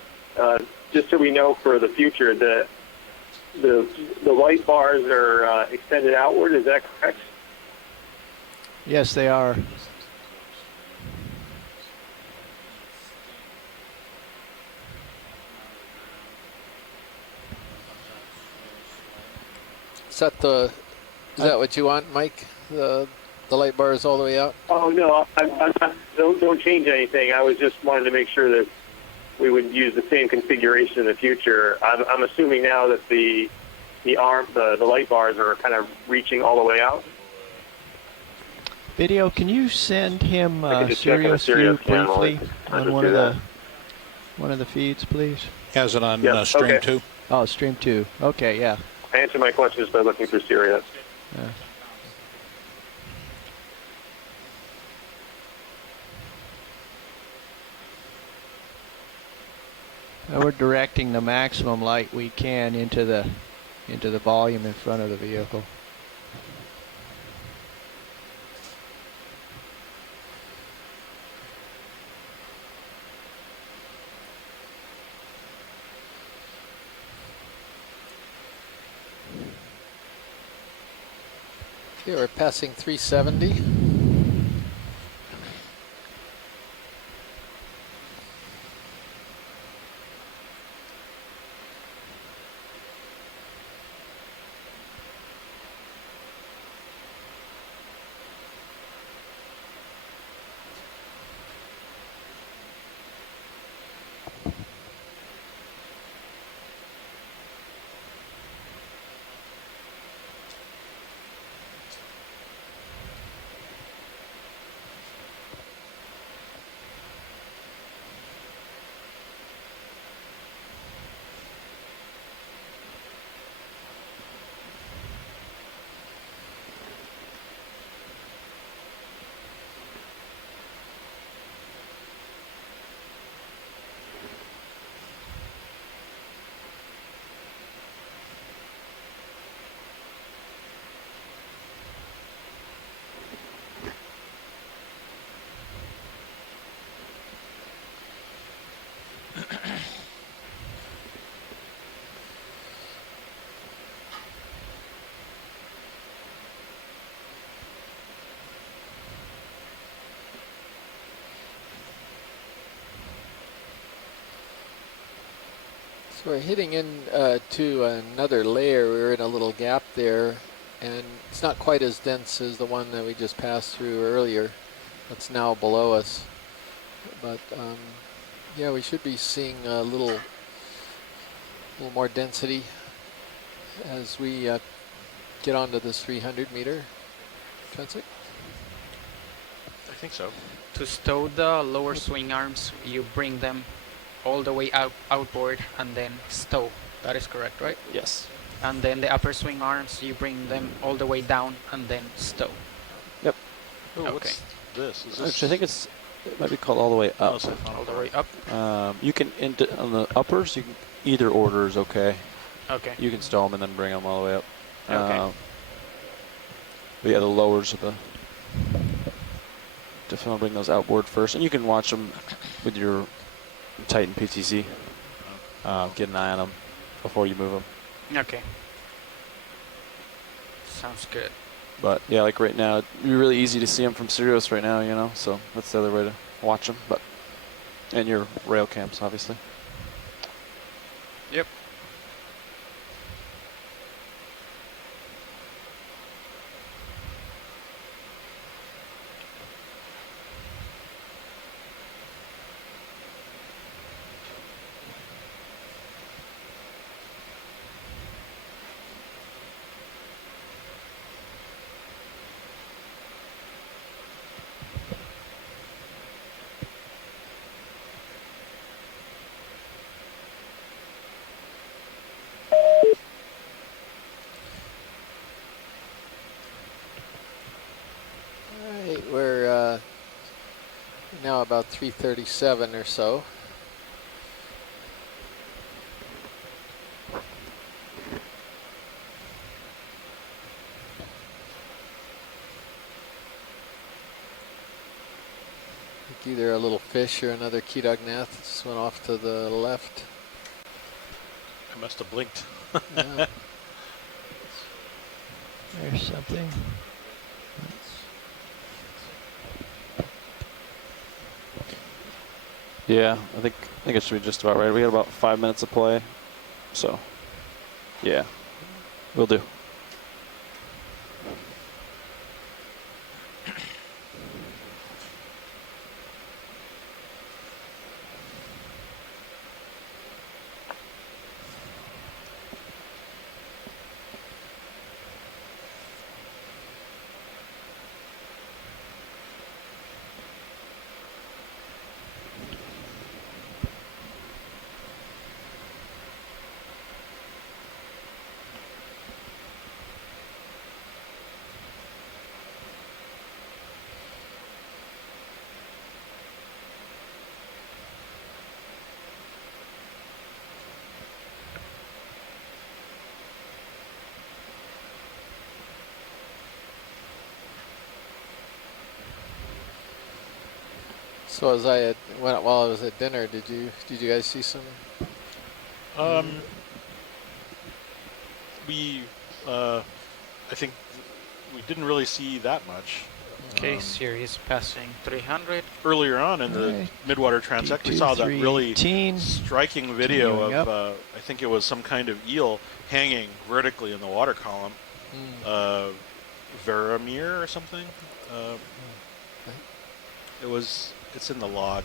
Just so we know for the future, the light bars are extended outward. Is that correct? Yes, they are. Is that what you want, Mike? The light bar is all the way out? Oh no, I'm not, don't change anything. I was just wanted to make sure that we would use the same configuration in the future. I'm assuming now that the light bars are kind of reaching all the way out. Video, can you send him I can just check on the Sirius view Sirius channel. briefly I'll on just one do of that. one of the feeds, please? Has it on Yep, stream okay. 2? Oh, stream 2. Okay, yeah. I answered my questions by looking through Sirius. Yeah. We're directing the maximum light we can into the volume in front of the vehicle. Okay, we're passing 370. So we're hitting in to another layer. We're in a little gap there, and it's not quite as dense as the one that we just passed through earlier. That's now below us. But yeah, we should be seeing a little more density as we get onto this 300-meter transect. I think so. To stow the lower swing arms, you bring them all the way outboard and then stow. That is correct, right? Yes. And then the upper swing arms, you bring them all the way down and then stow. Yep. Ooh, Okay. what's this? Is this? Actually, I think it might be called all the way up. All the way up? You can, on the uppers, you can, either order is okay. Okay. You can stow them and then bring them all the way up. Okay. But yeah, the lowers of the, definitely bring those outboard first. And you can watch them with your Titan PTZ. Get an eye on them before you move them. Okay. Sounds good. But yeah, like right now, it'd be really easy to see them from Sirius right now, you know, so that's the other way to watch them. But, and your rail cams, obviously. Yep. We're now about 337 or so. Either a little fish or another Kedognath just went off to the left. I must have blinked. Yeah. There's something. Yeah, I think it should be just about right. We got about 5 minutes of play, so yeah, we'll do. So as I while I was at dinner, did you guys see some? We, I think we didn't really see that much. Okay, series passing 300. Earlier on in the Midwater transect, we saw that really striking video of, I think it was some kind of eel hanging vertically in the water column. Veramir or something. It's in the log.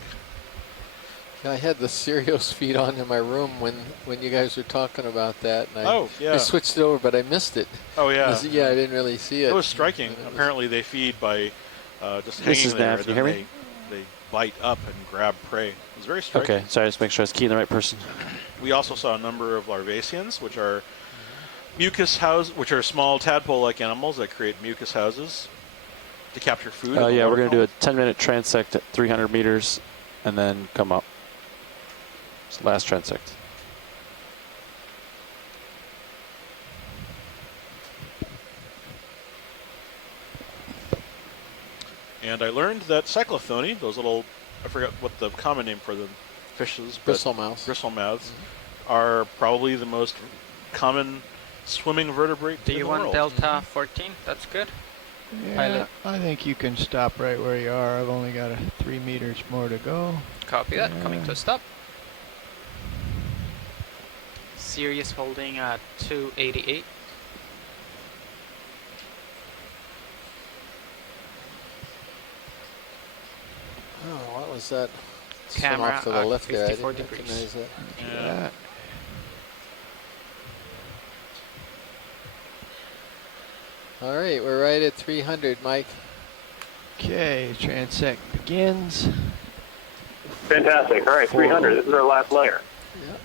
Yeah, I had the Sirius feed on in my room when you guys were talking about that. And I switched it over, but I missed it. Oh, yeah. Yeah, I didn't really see it. It was striking. Apparently they feed by just hanging there. Can you hear me? They bite up and grab prey. It was very striking. Okay, sorry, just make sure I was keying the right person. We also saw a number of larvaceans, which are which are small tadpole-like animals that create mucus houses to capture food. Yeah, we're going to do a 10-minute transect at 300 meters and then come up. It's the last transect. And I learned that cyclothony, those little, I forgot what the common name for them, fishes, bristlemouths, are probably the most common swimming vertebrate Do in you the want world. Delta 14? That's good. Yeah, Pilot. I think you can stop right where you are. I've only got 3 meters more to go. Copy that. Coming to a stop. Sirius holding at 288. Oh, what was that? Camera off to the at left there. I 54 didn't degrees. recognize that. Yeah. All right, we're right at 300, Mike. Okay, transect begins. Fantastic. All right, 300. This is our last layer. Yep.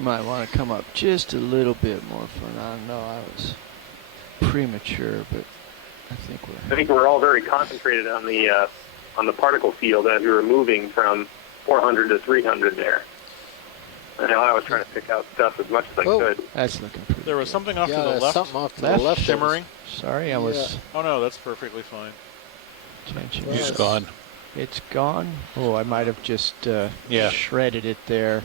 Might want to come up just a little bit more for now. No, I was premature, but I think we're all very concentrated on the particle field as we were moving from 400 to 300 there. I know I was trying to pick out stuff as much as I could. That's looking pretty There was something off to the there's left. something off to the left. Shimmering. Sorry, I was. Oh no, that's perfectly fine. Attention. It's gone. It's gone. Oh, I might have just Yeah. shredded it there.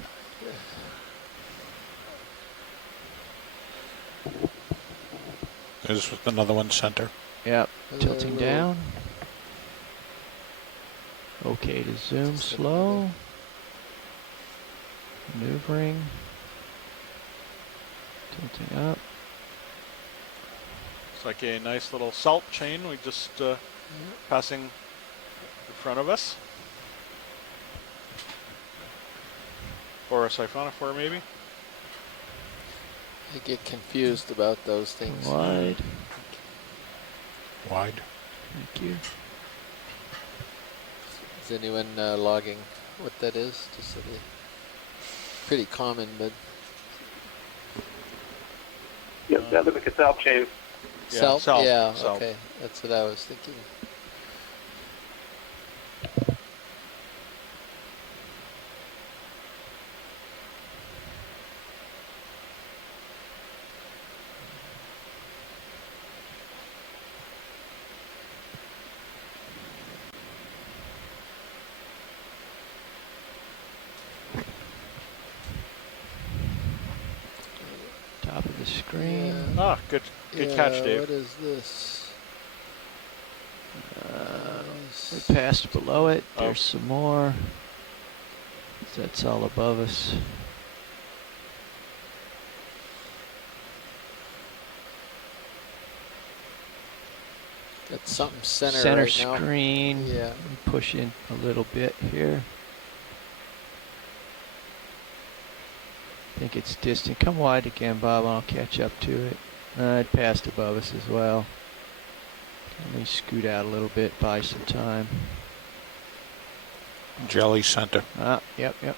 There's another one center. Yep. Tilting down. Okay to zoom slow. Maneuvering. Tilting up. It's like a nice little salt chain. We just passing in front of us. Or a siphonophore, maybe. I get confused about those things. Wide. Wide. Thank you. Is anyone logging what that is? Just so they, pretty common, but. Yep, that looks like a salp chain. Salp? salp, Yeah, salp. okay. That's what I was thinking. Top of the screen. Ah, good catch, Dave. What is this? We passed below it. Oh. There's some more. That's all above us. Got something center right now. screen. Yeah. Push in a little bit here. I think it's distant. Come wide again, Bob, and I'll catch up to it. It passed above us as well. Let me scoot out a little bit, buy some time. Jelly center. Yep.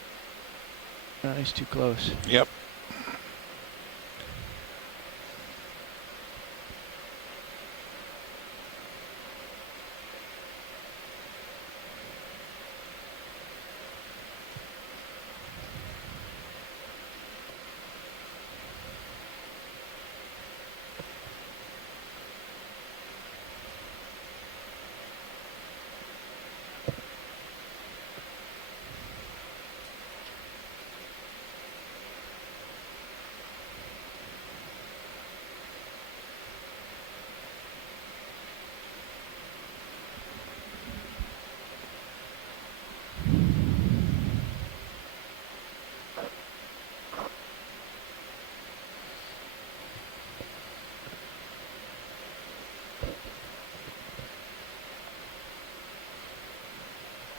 Nice, too close. Yep.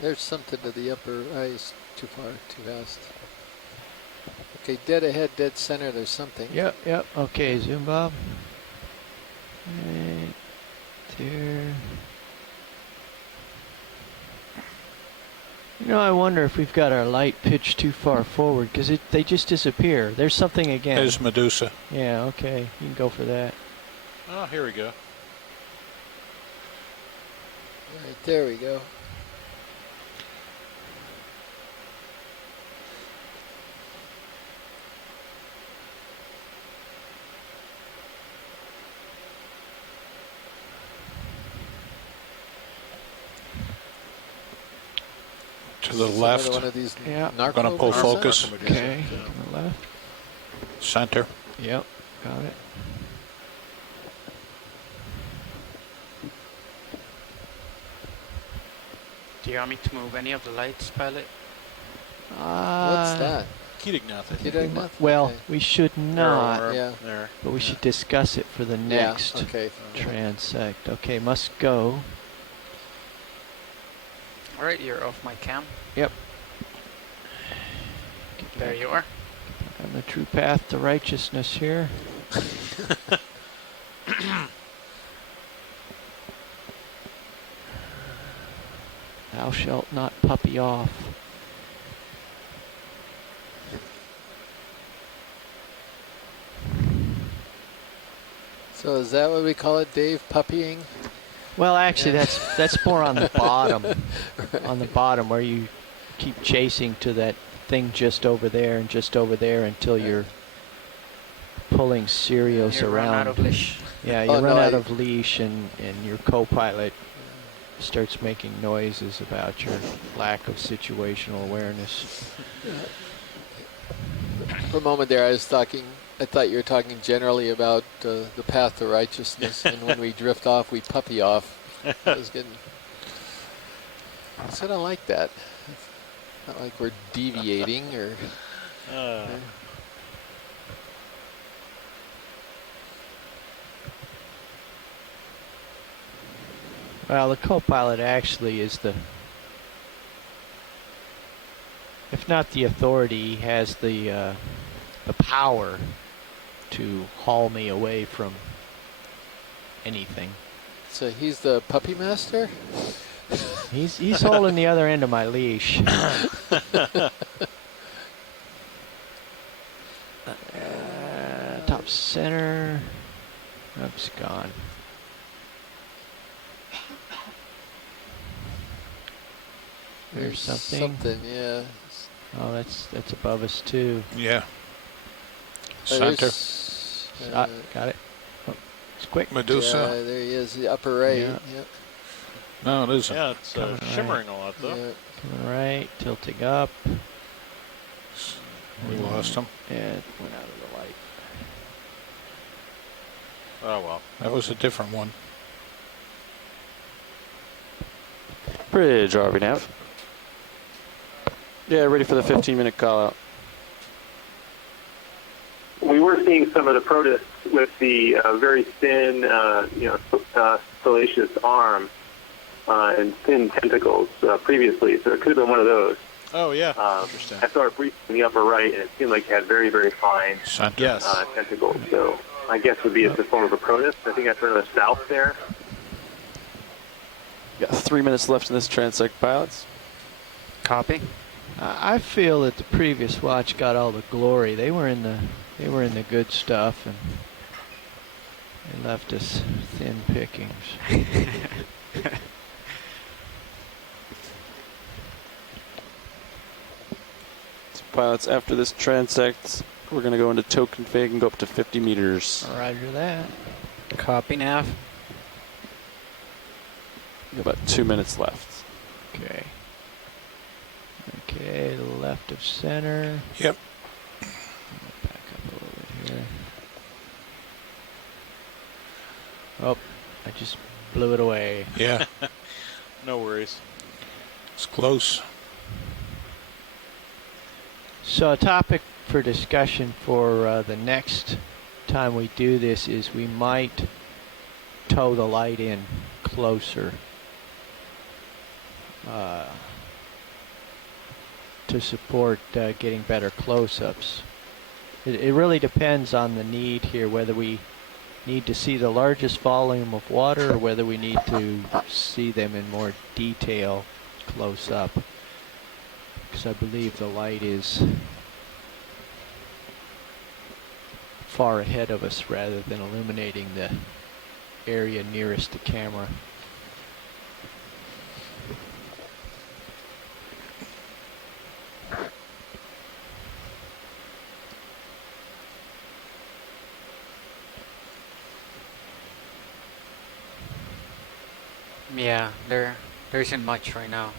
There's something to the upper ice. Too far, too fast. Okay, dead ahead, dead center. There's something. Yep, yep. Okay, zoom, Bob. Right there. You know, I wonder if we've got our light pitched too far forward, because they just disappear. There's something again. There's Medusa. Yeah, okay. You can go for that. Oh, here we go. Right, there we go. To the left. One of these Yeah. I'm going to pull focus. Okay, to the left. Center. Yep, got it. Do you want me to move any of the lights, pilot? What's that? Keating-nath, I think. Keating-nath? Well, Okay. we should not, There. but we should discuss it for the next okay. transect. Okay, must go. All right, you're off my cam. Yep. There you are. On the true path to righteousness here. Thou shalt not puppy off. So is that what we call it, Dave? Puppying? Well, actually, Yeah. that's more on the bottom. Right. On the bottom, where you keep chasing to that thing just over there and just over there until you're pulling Sirius You around. run out of leash. Yeah, you Oh, run no, out I- of leash, and your co-pilot starts making noises about your lack of situational awareness. For a moment there, I thought you were talking generally about the path to righteousness, and when we drift off, we puppy off. I was getting. I sort of like that. It's not like we're deviating or. Well, the co-pilot actually is if not the authority, he has the power to haul me away from anything. So he's the puppy master? He's holding the other end of my leash. Top center. Oops, gone. There's something. Something, yeah. Oh, that's above us too. Yeah. Oh, Center. Got it. Oh, it's quick. Medusa. Yeah, there he is, the upper right. Yeah. Yep. No, it isn't. Yeah, it's Coming right. shimmering a lot, though. Yeah. Coming right, tilting up. We lost him. And went out of the light. Oh, well. That was a different one. Bridge, RV nav. Yeah, ready for the 15-minute call out. We were seeing some of the protists with the very thin, stellaceous arm and thin tentacles previously, so it could have been one of those. Oh, yeah. Interesting. I saw it briefly in the upper right, and it seemed like it had very, very fine Yes. tentacles. So my guess would be it's a form of a protist. I think that's further south there. Got 3 minutes left in this transect, pilots. Copy. I feel that the previous watch got all the glory. They were in the good stuff, and they left us thin pickings. So pilots, after this transect, we're going to go into tow config and go up to 50 meters. Roger that. Copy, nav. Got about 2 minutes left. Okay. Okay, the left of center. Yep. Back up a little bit here. Oh, I just blew it away. Yeah. No worries. It's close. So a topic for discussion for the next time we do this is we might tow the light in closer. to support getting better close-ups. It really depends on the need here, whether we need to see the largest volume of water or whether we need to see them in more detail close up. Because I believe the light is far ahead of us rather than illuminating the area nearest the camera. Yeah, there isn't much right now.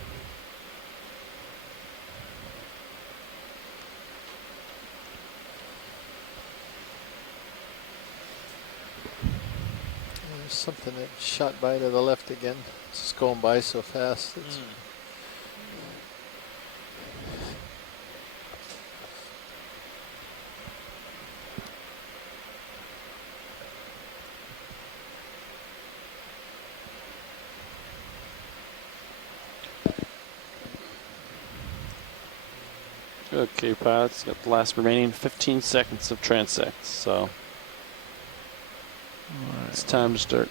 There's something that shot by to the left again. It's just going by so fast. It's Okay, pilots, got the last remaining 15 seconds of transects, so it's time to start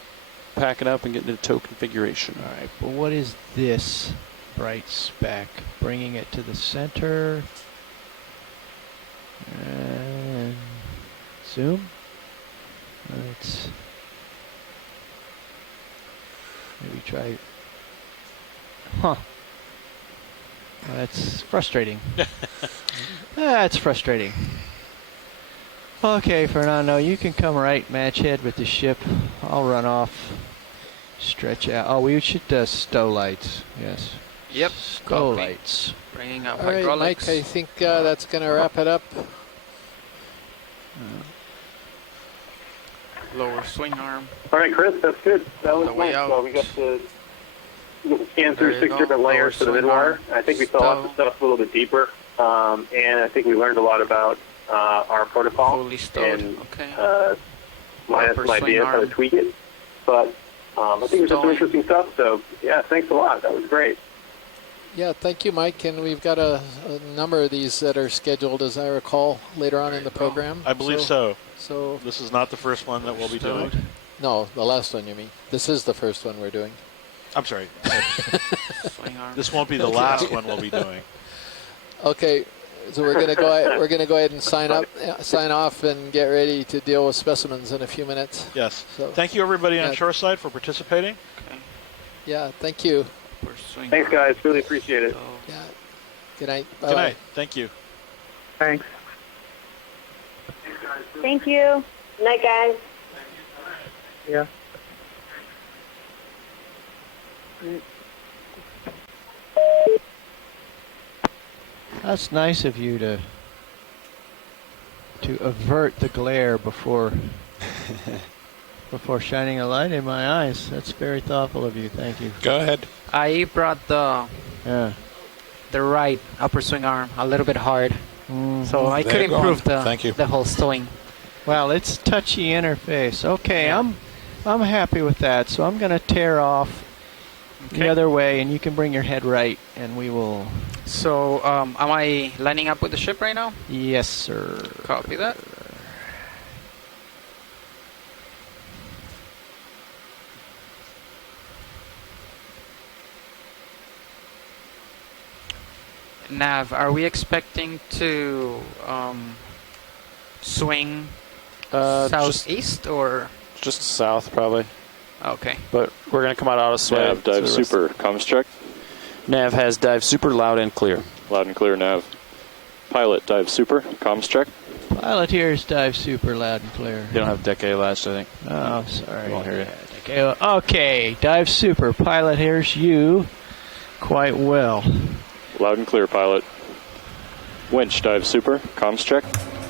packing up and getting into tow configuration. All right, but what is this bright speck? Bringing it to the center. And zoom. Let's maybe try. Huh. That's frustrating. That's frustrating. Okay, Fernando, you can come right match head with the ship. I'll run off. Stretch out. Oh, we should stow lights. Yes. Yep. Stow lights. Bringing up all right, hydraulics. Mike, I think that's going to wrap it up. Lower swing arm. All right, Chris, that's good. That was the way nice. out. Well, we got to scan through There you 6 go. different layers for the Lower swing Midwater. arm. I think we saw lots of stuff a little bit deeper, and I think we learned a lot about our protocol Fully stowed. and Okay. minus Upper some swing ideas how to arm. tweak it. But I think there's some Stowing. interesting stuff. So yeah, thanks a lot. That was great. Yeah, thank you, Mike. And we've got a number of these that are scheduled, as I recall, later on in the program. I believe so. So This is not the first one that we'll be doing. no, the last one you mean. This is the first one we're doing. I'm sorry. Swing arm. This won't be the last one we'll be doing. Okay, so we're gonna go ahead and sign off, and get ready to deal with specimens in a few minutes. Yes. So, Thank you, everybody on yeah. Shoreside, for participating. Okay. Yeah, thank you. Upper swing Thanks, arm. guys. Really appreciate it. So, Yeah. Good night. Good Bye-bye. night. Thank you. Thanks. Thank you. Night, guys. Yeah. That's nice of you to avert the glare before shining a light in my eyes. That's very thoughtful of you. Thank you. Go ahead. I brought the right upper swing arm a little bit hard, so I There could you go. improve Thank you. the whole stowing. Well, it's touchy interface. Okay, Yeah. I'm happy with that. So I'm gonna tear off the other way, and you can bring your head right, and we will. So, am I lining up with the ship right now? Yes, sir. Copy that. Nav, are we expecting to swing southeast or? Just south, probably. Okay. But we're going to come out of sway. Nav, dive so super, comms check. Nav has dive super, loud and clear. Loud and clear, Nav. Pilot, dive super, comms check. Pilot here is dive super, loud and clear. They don't have decay latched, I think. Oh, sorry. Won't hear you. Yeah, okay, dive super. Pilot here's you quite well. Loud and clear, pilot. Winch, dive super, comms check.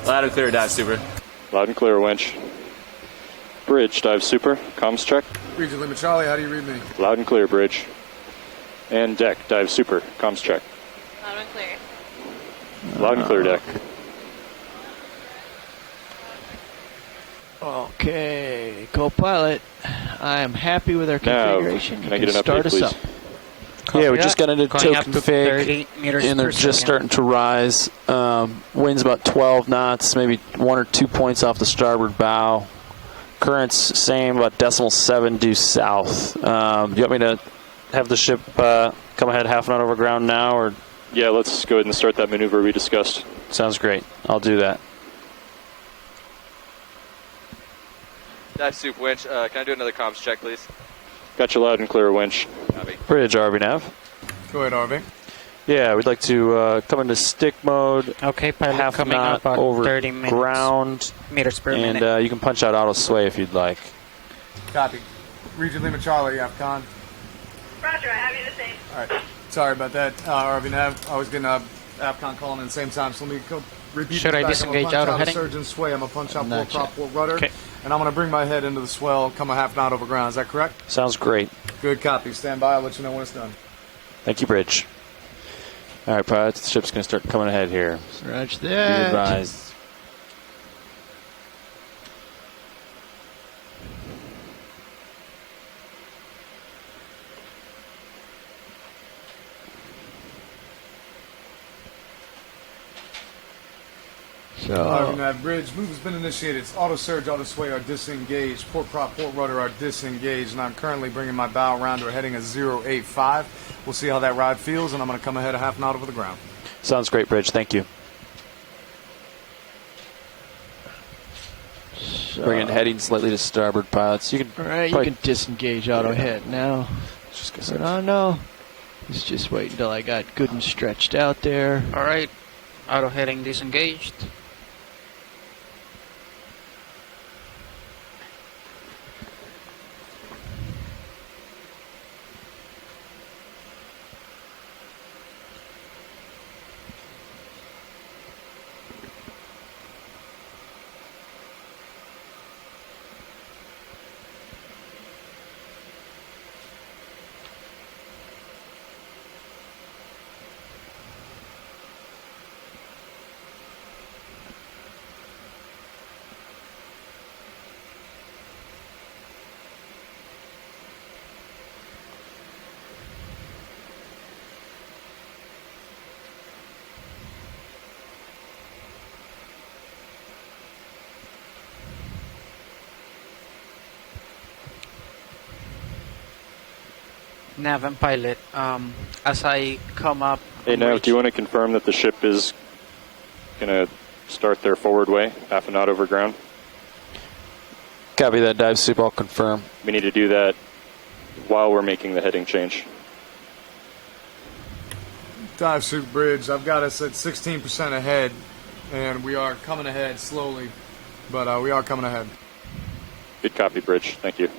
Loud and clear, dive super. Loud and clear, winch. Bridge, dive super, comms check. Region Limit Charlie, how do you read me? Loud and clear, bridge. And deck, dive super, comms check. Loud and clear. Loud and clear, deck. Okay, co-pilot, I am happy with our Nav, configuration. can You I get an start update, us please? up. Yeah, we just got into tow Going up to config, 30 meters and they're per just second. starting to rise. Wind's about 12 knots, maybe 1 or 2 points off the starboard bow. Current's same, about 0.7 due south. Do you want me to have the ship come ahead half knot over ground now, or? Yeah, let's go ahead and start that maneuver we discussed. Sounds great. I'll do that. Dive soup winch. Can I do another comms check, please? Got you loud and clear, winch. Copy. Bridge, RV Nav. Go ahead, RV. Yeah, we'd like to come into stick mode. Okay, pilot half coming knot up at over 30 minutes. ground. Meters per and minute. you can punch out auto sway if you'd like. Copy. Region Lima Charlie, AFCON. Roger, I have you the same. All right. Sorry about that, RV Nav. I was getting AFCON calling in the same time, so let me go repeat Should this I back. disengage I'm gonna punch auto out heading? a surgeon sway. I'm going to punch out Not full prop, yet. full rudder. Okay. And I'm going to bring my head into the swell, come a half knot over ground. Is that correct? Sounds great. Good copy. Stand by. I'll let you know when it's done. Thank you, Bridge. All right, pilots, the ship's going to start coming ahead here. Roger Be that. advised. So, RV Nav bridge move has been initiated. Auto surge, auto sway are disengaged. Port prop, port rudder are disengaged, and I'm currently bringing my bow around to a heading of 085. We'll see how that ride feels, and I'm going to come ahead a half knot over the ground. Sounds great, Bridge. Thank you. Bring it heading slightly to starboard, pilots. You can. all right, you can disengage auto head now. Just Oh no, let's just wait until I got good and stretched out there. All right, auto heading disengaged. Nav and pilot, as I come up. Hey, Nav, do you want to confirm that the ship is going to start their forward way, half a knot over ground? Copy that, dive soup. I'll confirm. We need to do that while we're making the heading change. Dive suit bridge, I've got us at 16% ahead, and we are coming ahead slowly, but we are coming ahead. Good copy, Bridge. Thank you.